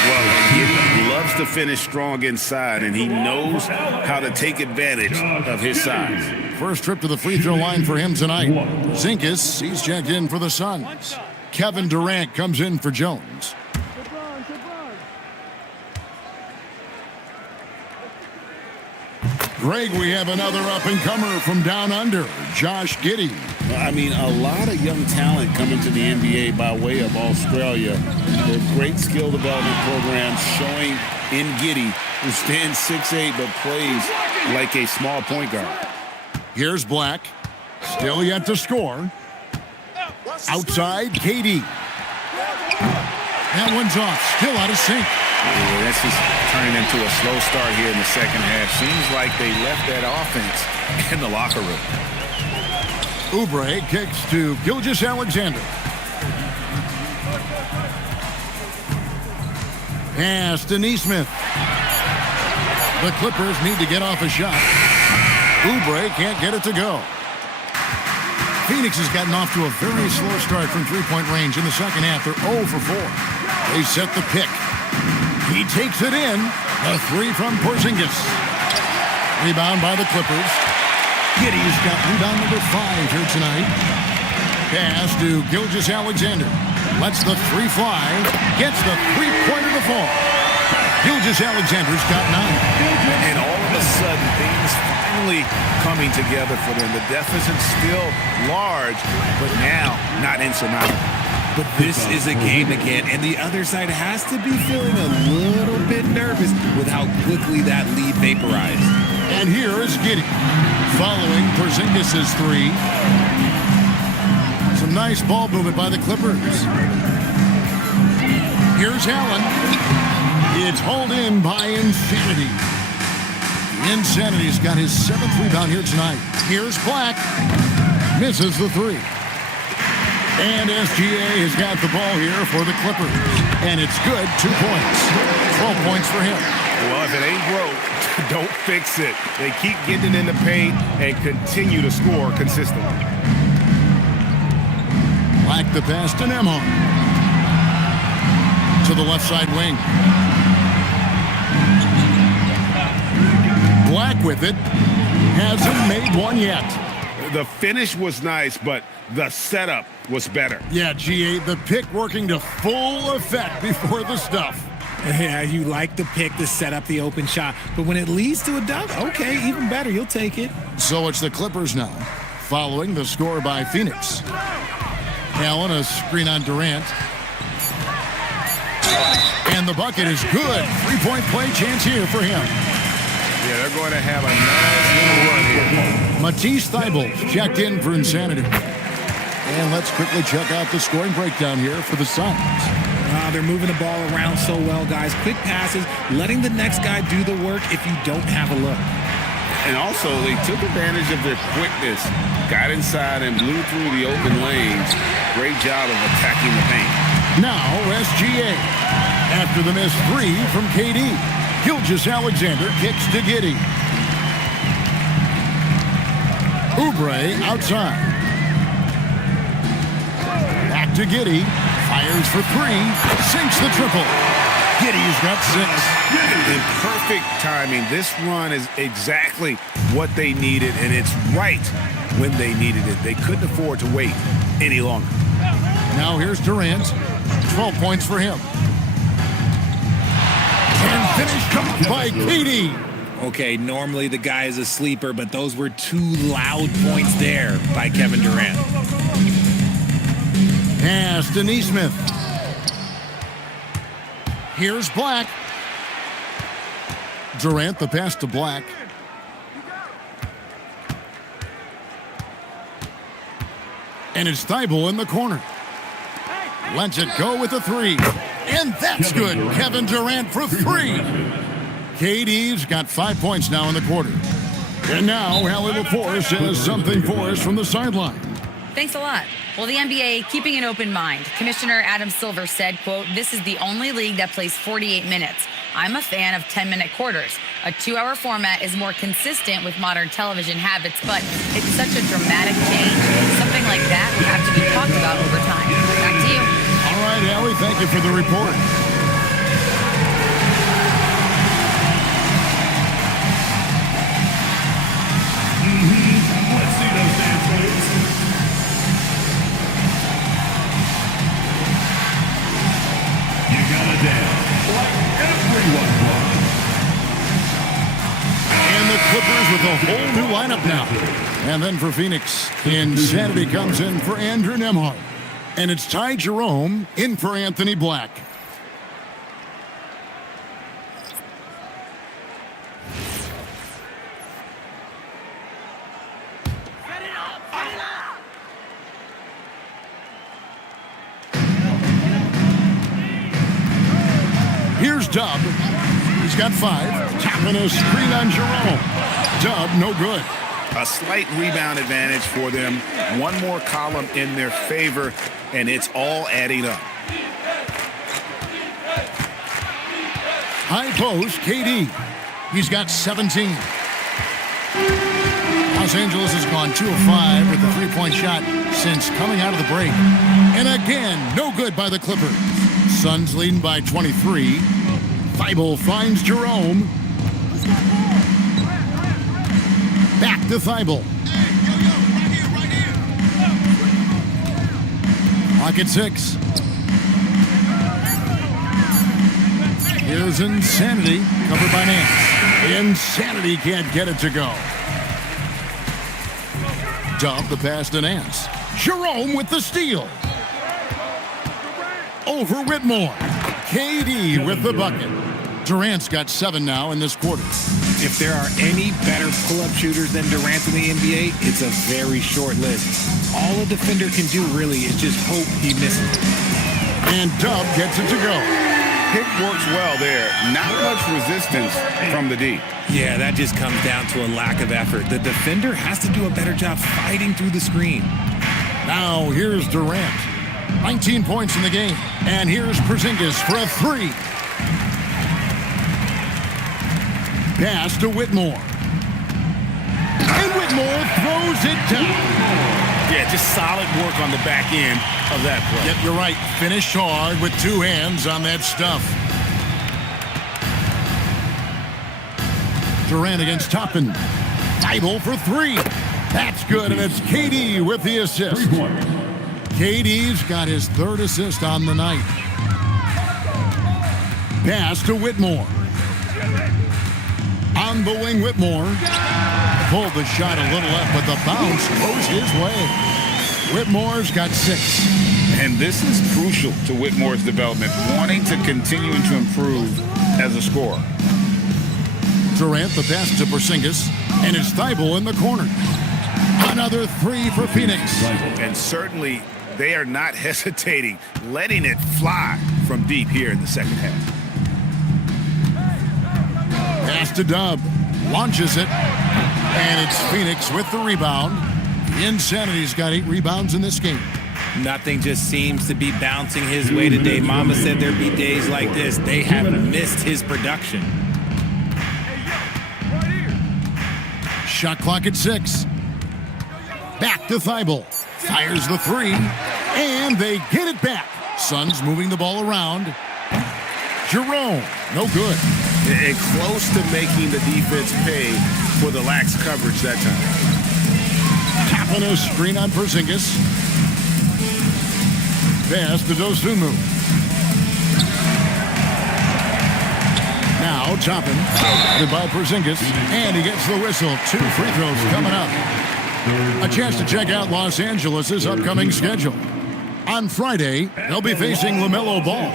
Well, Giddey loves to finish strong inside, and he knows how to take advantage of his size. First trip to the free throw line for him tonight. Zinkas, he's checked in for the Suns. Kevin Durant comes in for Jones. Greg, we have another up-and-comer from down under, Josh Giddey. I mean, a lot of young talent coming to the NBA by way of Australia. They're great skill development programs showing in Giddey, who stands 6'8", but plays like a small point guard. Here's Black. Still yet to score. Outside, KD. That one's off. Still out of sync. Yeah, that's just turning into a slow start here in the second half. Seems like they left that offense in the locker room. Oubre kicks to Gilgeous-Alexander. Pass to Nesmith. The Clippers need to get off a shot. Oubre can't get it to go. Phoenix has gotten off to a very slow start from three-point range in the second half. They're 0 for 4. They set the pick. He takes it in. A 3 from Porzingis. Rebound by the Clippers. Giddey's got rebound number 5 here tonight. Pass to Gilgeous-Alexander. Lets the 3 fly. Gets the three-pointer to fall. Gilgeous-Alexander's got 9. And all of a sudden, things finally coming together for them. The deficit's still large, but now not insurmountable. But this is a game again, and the other side has to be feeling a little bit nervous with how quickly that lead vaporized. And here is Giddey, following Porzingis' 3. Some Some nice ball movement by the Clippers. Here's Allen. It's hauled in by Insanity. Insanity's got his 7th rebound here tonight. Here's Black. Misses the 3. And SGA has got the ball here for the Clippers. And it's good. 2 points. 12 points for him. Well, if it ain't broke, don't fix it. They keep getting in the paint and continue to score consistently. Black the pass to Nemhard. To the left side wing. Black with it. Hasn't made one yet. The finish was nice, but the setup was better. Yeah, GA, the pick working to full effect before the stuff. Yeah, you like the pick to set up the open shot, but when it leads to a dunk, okay, even better, you'll take it. So it's the Clippers now, following the score by Phoenix. Allen, a screen on Durant. And the bucket is good. 3-point play chance here for him. Yeah, they're going to have a nice little run here. Matisse Thybulle checked in for Insanity. And let's quickly check out the scoring breakdown here for the Suns. They're moving the ball around so well, guys. Quick passes, letting the next guy do the work if you don't have a look. And also, they took advantage of their quickness, got inside and blew through the open lanes. Great job of attacking the paint. Now, SGA. After the missed 3 from KD. Gilgeous-Alexander kicks to Giddey. Oubre outside. Back to Giddey. Fires for 3. Sinks the triple. Giddey's got 6. In perfect timing. This run is exactly what they needed, and it's right when they needed it. They couldn't afford to wait any longer. Now here's Durant. 12 points for him. And finished by KD. Okay, normally the guy is a sleeper, but those were 2 loud points there by Kevin Durant. Pass to Nesmith. Here's Black. Durant the pass to Black. And it's Thybulle in the corner. Lets it go with a 3. And that's good. Kevin Durant for 3. KD's got 5 points now in the quarter. And now Allie LaForce has something for us from the sideline. Thanks a lot. Well, the NBA keeping an open mind. Commissioner Adam Silver said, quote, "This is the only league that plays 48 minutes. I'm a fan of 10-minute quarters. A 2-hour format is more consistent with modern television habits, but it's such a dramatic change. Something like that would have to be talked about over time." Back to you. All right, Allie, thank you for the report. Let's see those dance moves. You gotta dance like everyone does. And the Clippers with a whole new lineup now. And then for Phoenix, Insanity comes in for Andrew Nemhard. And it's Ty Jerome in for Anthony Black. Here's Dub. He's got 5. Tapping a screen on Jerome. Dub, no good. A slight rebound advantage for them. One more column in their favor, and it's all adding up. High post, KD. He's got 17. Los Angeles has gone 2 of 5 with a 3-point shot since coming out of the break. And again, no good by the Clippers. Suns leading by 23. Thybulle finds Jerome. Back to Thybulle. Clock at 6. Here's Insanity, covered by Nance. Insanity can't get it to go. Dub the pass to Nance. Jerome with the steal. Over Whitmore. KD with the bucket. Durant's got 7 now in this quarter. If there are any better pull-up shooters than Durant in the NBA, it's a very short list. All a defender can do really is just hope he misses. And Dub gets it to go. Pick works well there. Not much resistance from the D. Yeah, that just comes down to a lack of effort. The defender has to do a better job fighting through the screen. Now here's Durant. 19 points in the game. And here's Porzingis for a three. Pass to Whitmore. And Whitmore throws it down. Yeah, just solid work on the back end of that play. Yep, you're right. Finished hard with two hands on that stuff. Durant against Toppin. Thibault for three. That's good, and it's KD with the assist. KD's got his third assist on the night. Pass to Whitmore. On the wing, Whitmore. Pulled the shot a little up, but the bounce goes his way. Whitmore's got 6. And this is crucial to Whitmore's development, wanting to continue to improve as a scorer. Durant, the pass to Porzingis, and it's Thibault in the corner. Another three for Phoenix. And certainly they are not hesitating, letting it fly from deep here in the second half. Pass to Dub. Launches it. And it's Phoenix with the rebound. The Insanity's got 8 rebounds in this game. Nothing just seems to be bouncing his way today. Mama said there'd be days like this. They have missed his production. Shot clock at 6. Back to Thibault. Fires the three. And they get it back. Suns moving the ball around. Jerome. No good. And close to making the defense pay for the lax coverage that time. Tapping a screen on Porzingis. Pass to Dosunmu. Now Toppin. By Porzingis. And he gets the whistle. 2 free throws coming up. A chance to check out Los Angeles' upcoming schedule. On Friday, they'll be facing LaMelo Ball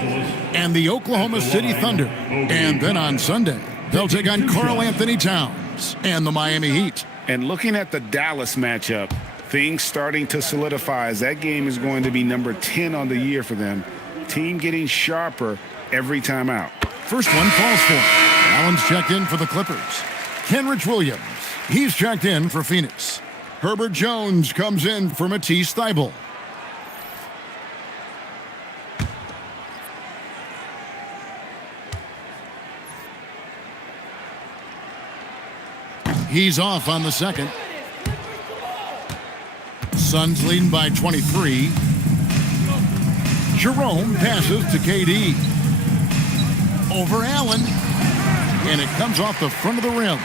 and the Oklahoma City Thunder. And then on Sunday, they'll take on Karl Anthony Towns and the Miami Heat. And looking at the Dallas matchup, things starting to solidify as that game is going to be number 10 on the year for them. Team getting sharper every time out. First one falls for him. Allen's checked in for the Clippers. Kenrich Williams, he's checked in for Phoenix. Herbert Jones comes in for Matisse Thybulle. He's off on the second. Suns leading by 23. Jerome passes to KD. Over Allen. And it comes off the front of the rim.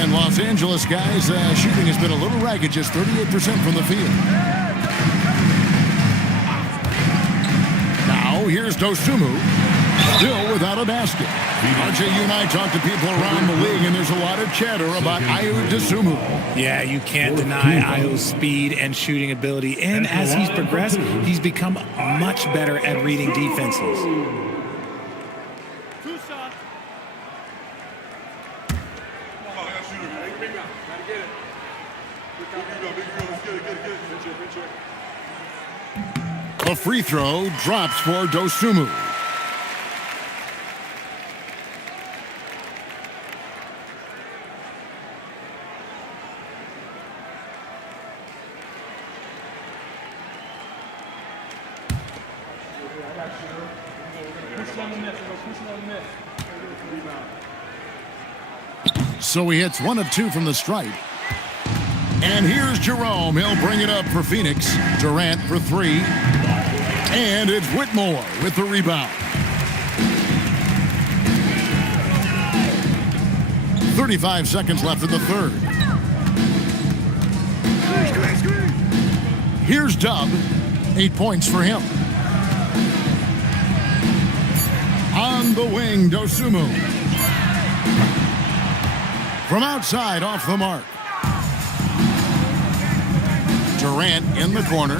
And Los Angeles guys, shooting has been a little ragged, just 38% from the field. Now here's Dosunmu. Still without a basket. RJ, you and I talk to people around the league, and there's a lot of chatter about Ayo Dosunmu. Yeah, you can't deny Ayo's speed and shooting ability. And as he's progressed, he's become much better at reading defenses. The free throw drops for Dosunmu. So he hits 1 of 2 from the stripe. And here's Jerome. He'll bring it up for Phoenix. Durant for 3. And it's Whitmore with the rebound. 35 seconds left in the third. Here's Dub. 8 points for him. On the wing, Dosunmu. From outside, off the mark. Durant in the corner.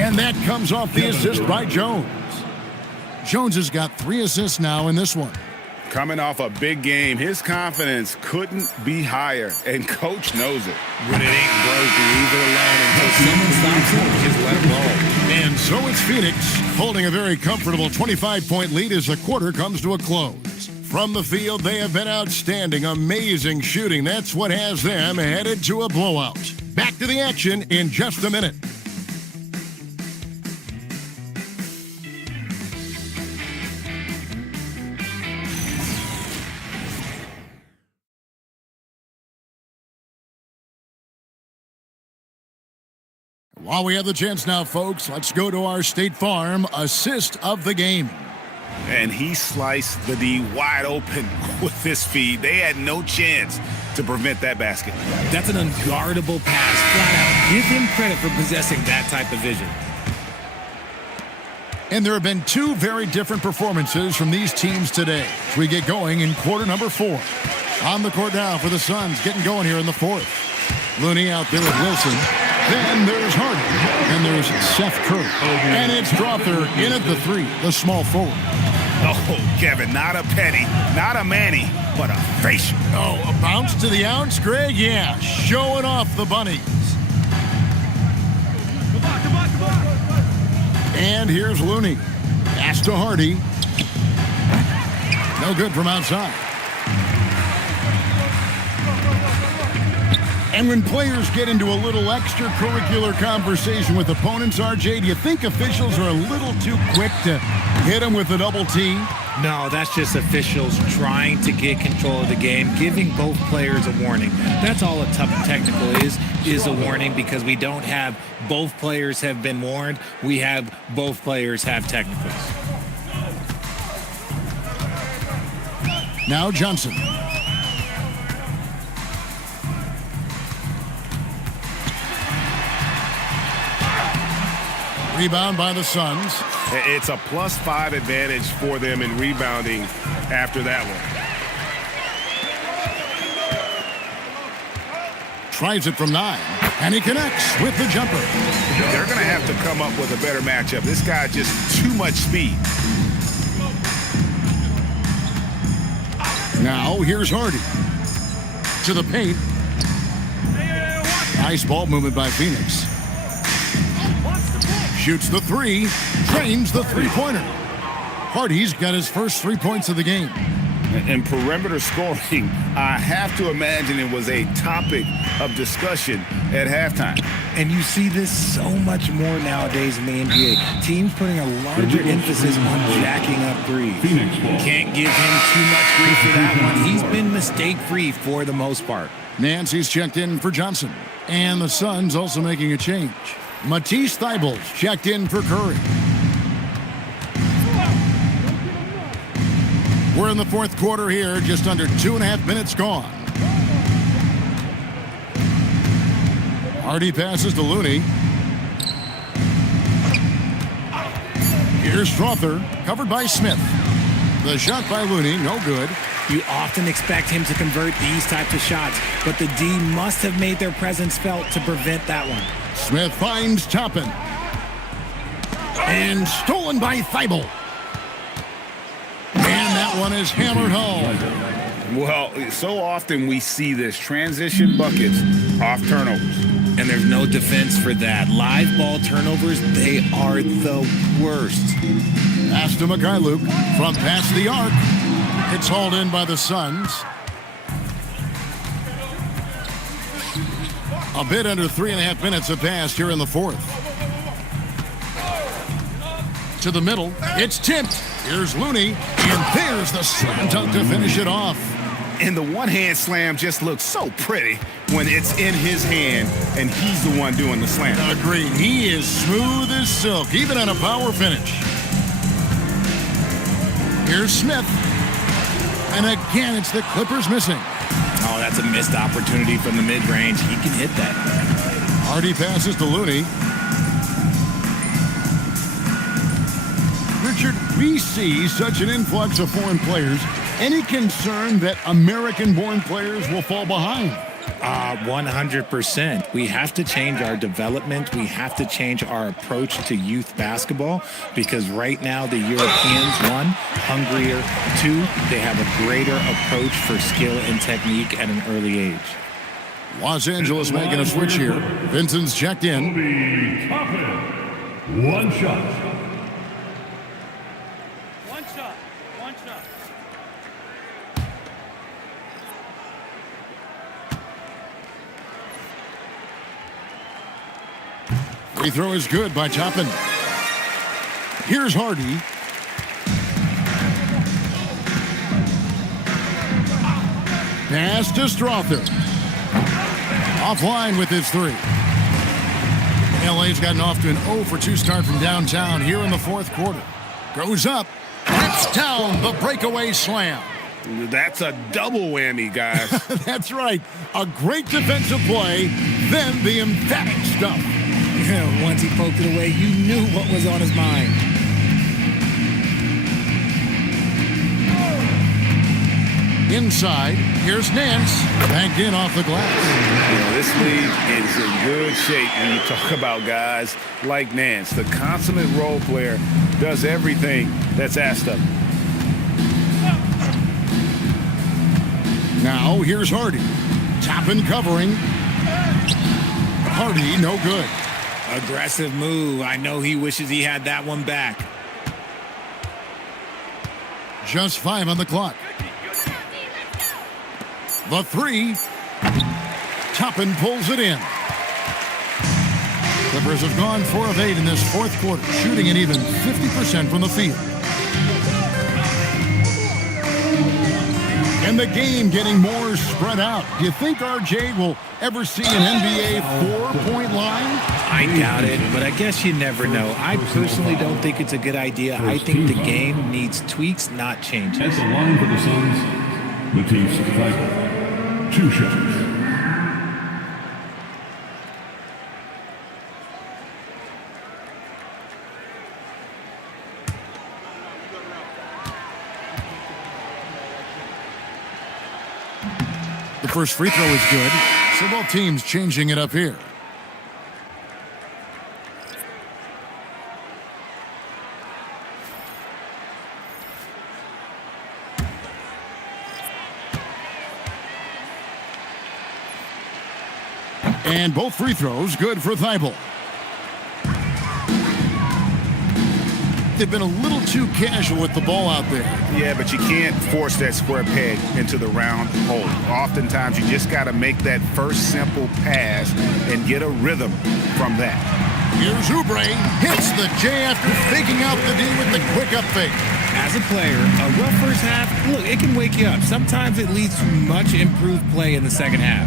And that comes off the assist by Jones. Jones has got 3 assists now in this one. Coming off a big game, his confidence couldn't be higher, and Coach knows it. When it ain't broke, leave it alone until someone stops it. Just let it roll. And so it's Phoenix holding a very comfortable 25-point lead as the quarter comes to a close. From the field, they have been outstanding, amazing shooting. That's what has them headed to a blowout. Back to the action in just a minute. While we have the chance now, folks, let's go to our State Farm assist of the game. And he sliced the D wide open with his feed. They had no chance to prevent that basket. That's an unguardable pass, flat out. Give him credit for possessing that type of vision. And there have been two very different performances from these teams today as we get going in quarter number 4. On the court now for the Suns, getting going here in the 4th. Looney out there with Wilson. Then there's Harden. And there's Seth Curry. And it's Drawther in at the 3, the small forward. Oh, Kevin, not a penny, not a Manny, but a facial. Oh, a bounce to the ounce, Greg? Yeah, showing off the bunnies. And here's Looney. Pass to Hardy. No good from outside. And when players get into a little extracurricular conversation with opponents, RJ, do you think officials are a little too quick to hit them with a double T? No, that's just officials trying to get control of the game, giving both players a warning. That's all a tough technical is a warning, because we don't have both players have been warned. We have both players have technicals. Now Johnson. Rebound by the Suns. It's a +5 advantage for them in rebounding after that one. Tries it from 9, and he connects with the jumper. They're going to have to come up with a better matchup. This guy just too much speed. Now here's Hardy. To the paint. Nice ball movement by Phoenix. Shoots the 3, drains the three-pointer. Hardy's got his first 3 points of the game. And perimeter scoring, I have to imagine it was a topic of discussion at halftime. And you see this so much more nowadays in the NBA. Teams putting a larger emphasis on jacking up threes. Can't give him too much grief for that one. He's been mistake-free for the most part. Nancy's checked in for Johnson. And the Suns also making a change. Matisse Thybulle's checked in for Curry. We're in the 4th quarter here, just under 2.5 minutes gone. Hardy passes to Looney. Here's Drawther, covered by Smith. The shot by Looney, no good. You often expect him to convert these types of shots, but the D must have made their presence felt to prevent that one. Smith finds Toppin. And stolen by Thibault. And that one is hammered home. Well, so often we see this, transition buckets off turnovers. And there's no defense for that. Live ball turnovers, they are the worst. Pass to Mikhailuk from past the arc. It's hauled in by the Suns. A bit under 3.5 minutes have passed here in the 4th. To the middle, it's tipped. Here's Looney, and there's the slam dunk to finish it off. And the one-hand slam just looks so pretty when it's in his hand and he's the one doing the slam. Agreed. He is smooth as silk, even on a power finish. Here's Smith. And again, it's the Clippers missing. Oh, that's a missed opportunity from the mid-range. He can hit that. Hardy passes to Looney. Richard, we see such an influx of foreign players. Any concern that American-born players will fall behind? 100%. We have to change our development. We have to change our approach to youth basketball because right now the Europeans, one, hungrier, two, they have a greater approach for skill and technique at an early age. Los Angeles making a switch here. Vincent's checked in. Kobe Toppin. One shot. One shot. One shot. Free throw is good by Toppin. Here's Hardy. Pass to Strother. Offline with his three. LA's gotten off to an 0 for 2 start from downtown here in the fourth quarter. Goes up. That's down the breakaway slam. That's a double whammy, guys. That's right. A great defensive play, then the emphatic stuff. Once he poked it away, you knew what was on his mind. Inside, here's Nance. Banked in off the glass. This league is in good shape when you talk about guys like Nance. The consummate role player does everything that's asked of him. Now, here's Hardy. Toppin covering. Hardy, no good. Aggressive move. I know he wishes he had that one back. Just 5 on the clock. The three. Toppin pulls it in. Clippers have gone 4 of 8 in this fourth quarter, shooting an even 50% from the field. And the game getting more spread out. Do you think RJ will ever see an NBA 4-point line? I doubt it, but I guess you never know. I personally don't think it's a good idea. I think the game needs tweaks, not changes. At the line for the Suns, Matisse Thybulle. 2 shots. The first free throw is good, so both teams changing it up here. And both free throws good for Thybulle. They've been a little too casual with the ball out there. Yeah, but you can't force that square peg into the round hole. Oftentimes, you just got to make that first simple pass and get a rhythm from that. Here's Oubre. Hits the J after faking out the D with the quick up fake. As a player, a rough first half, look, it can wake you up. Sometimes it leads to much improved play in the second half.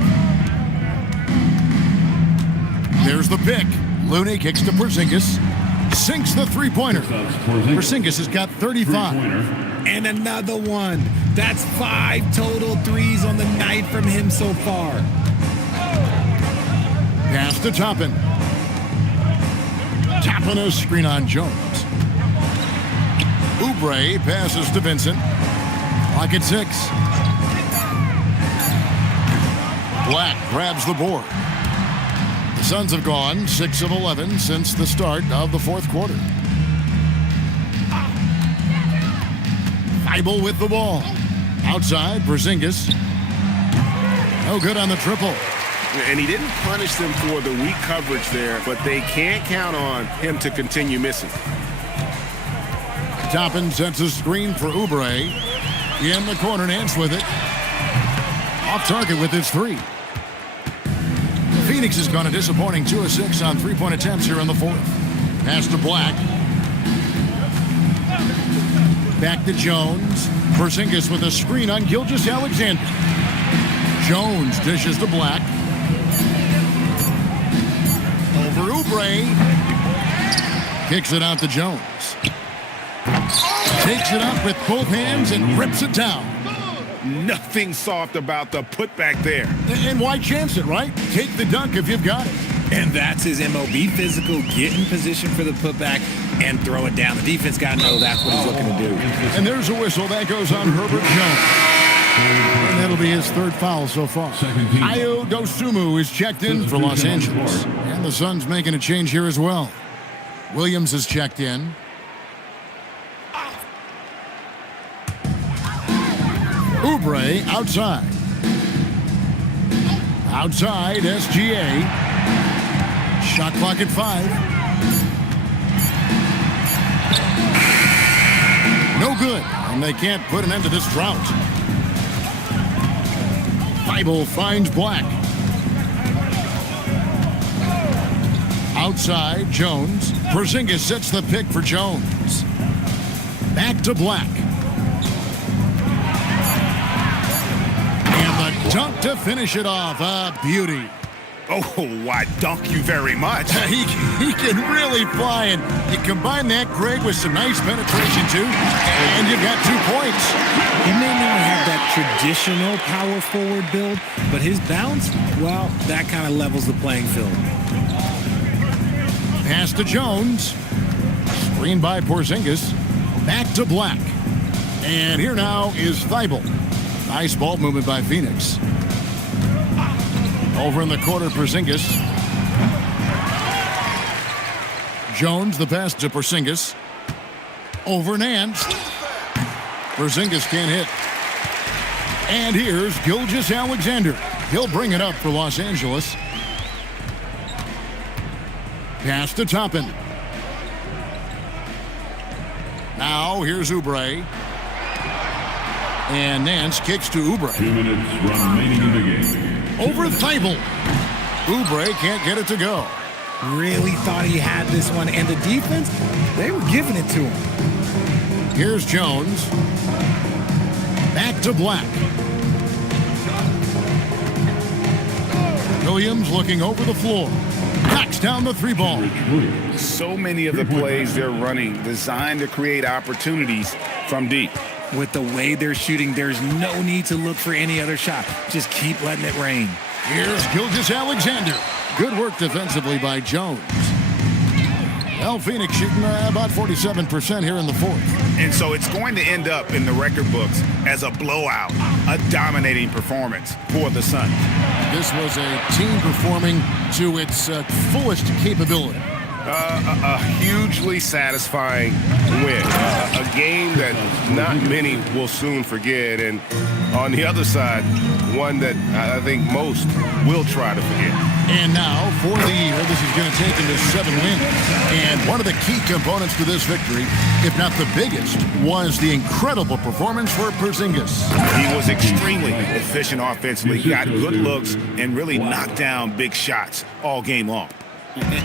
There's the pick. Looney kicks to Porzingis. Sinks the three-pointer. Porzingis has got 35. And another one. That's 5 total threes on the night from him so far. Pass to Toppin. Toppin a screen on Jones. Oubre passes to Vincent. Clock at 6. Black grabs the board. The Suns have gone 6 of 11 since the start of the fourth quarter. Thybulle with the ball. Outside, Porzingis. No good on the triple. And he didn't punish them for the weak coverage there, but they can't count on him to continue missing. Toppin sets a screen for Oubre. In the corner, Nance with it. Off target with his three. Phoenix has gone a disappointing 2 of 6 on three-point attempts here in the fourth. Pass to Black. Back to Jones. Porzingis with a screen on Gilgeous-Alexander. Jones dishes to Black. Over Oubre. Kicks it out to Jones. Takes it up with both hands and rips it down. Nothing soft about the putback there. And why chance it, right? Take the dunk if you've got it. And that's his MO. Be physical, get in position for the putback, and throw it down. The defense got to know that's what he's looking to do. And there's a whistle that goes on Herbert Jones. And that'll be his third foul so far. Ayo Dosunmu is checked in for Los Angeles. And the Suns making a change here as well. Williams is checked in. Oubre outside. Outside, SGA. Shot clock at 5. No good, and they can't put an end to this drought. Thibault finds Black. Outside, Jones. Porzingis sets the pick for Jones. Back to Black. And the dunk to finish it off. A beauty. Oh, why, dunk you very much. He can really fly, and you combine that, Greg, with some nice penetration, too, and you've got 2 points. He may not have that traditional power forward build, but his bounce, well, that kind of levels the playing field. Pass to Jones. Screen by Porzingis. Back to Black. And here now is Thibault. Nice ball movement by Phoenix. Over in the corner, Porzingis. Jones, the pass to Porzingis. Over Nance. Porzingis can't hit. And here's Gilgeous-Alexander. He'll bring it up for Los Angeles. Pass to Toppin. Now here's Oubre. And Nance kicks to Oubre. 2 minutes remaining in the game. Over Thibault. Oubre can't get it to go. Really thought he had this one, and the defense, they were giving it to him. Here's Jones. Back to Black. Williams looking over the floor. Knocks down the 3-ball. So many of the plays they're running designed to create opportunities from deep. With the way they're shooting, there's no need to look for any other shot. Just keep letting it rain. Here's Gilgeous-Alexander. Good work defensively by Jones. Well, Phoenix shooting about 47% here in the fourth. And so it's going to end up in the record books as a blowout, a dominating performance for the Suns. This was a team performing to its fullest capability. A hugely satisfying win. A game that not many will soon forget. And on the other side, one that I think most will try to forget. And now, for the year, this is going to take him to 7 wins. And one of the key components to this victory, if not the biggest, was the incredible performance for Porzingis. He was extremely efficient offensively, got good looks, and really knocked down big shots all game long.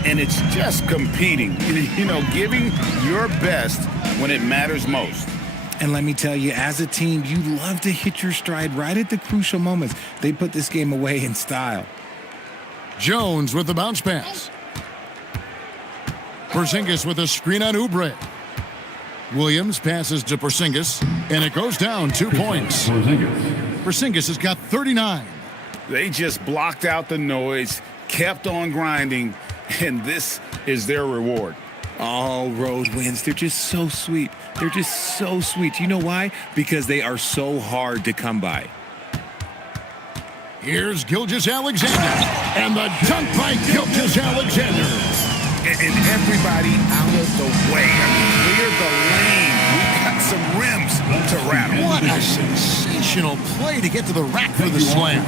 And it's just competing, giving your best when it matters most. And let me tell you, as a team, you love to hit your stride right at the crucial moments. They put this game away in style. Jones with the bounce pass. Porzingis with a screen on Oubre. Williams passes to Porzingis, and it goes down 2 points. Porzingis has got 39. They just blocked out the noise, kept on grinding, and this is their reward. Oh, road wins. They're just so sweet. They're just so sweet. You know why? Because they are so hard to come by. Here's Gilgeous-Alexander, and the dunk by Gilgeous-Alexander. And everybody out of the way. Clear the lane. We got some rims to rattle. What a sensational play to get to the rack for the slam.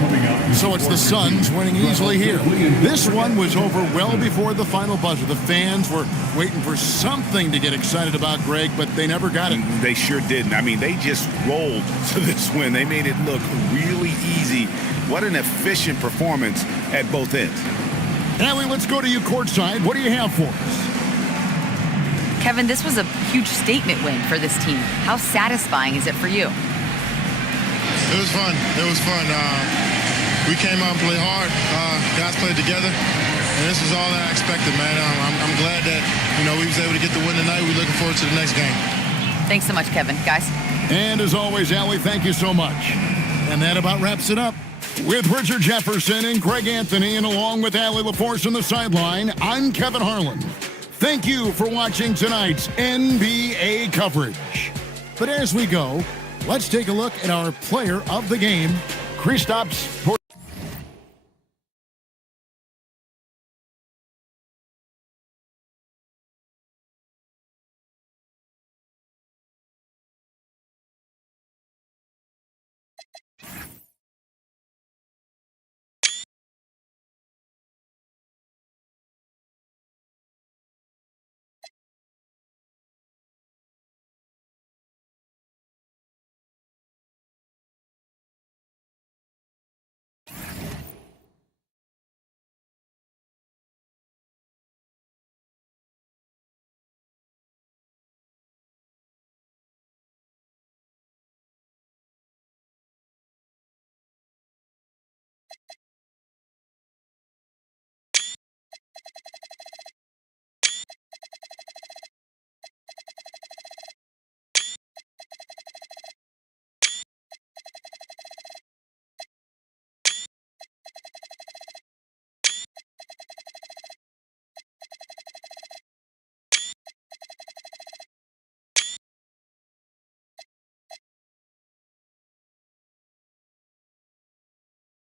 So it's the Suns winning easily here. This one was over well before the final buzzer. The fans were waiting for something to get excited about, Greg, but they never got it. They sure didn't. They just rolled to this win. They made it look really easy. What an efficient performance at both ends. Allie, let's go to you courtside. What do you have for us? Kevin, this was a huge statement win for this team. How satisfying is it for you? It was fun. We came out and played hard. Guys played together. And this was all that I expected, man. I'm glad that, we was able to get the win tonight. We're looking forward to the next game. Thanks so much, Kevin. Guys. And as always, Allie, thank you so much. And that about wraps it up. With Richard Jefferson and Greg Anthony, and along with Allie LaForce on the sideline, I'm Kevin Harlan. Thank you for watching tonight's NBA coverage. But as we go, Let's take a look at our player of the game, Kristaps Porzingis.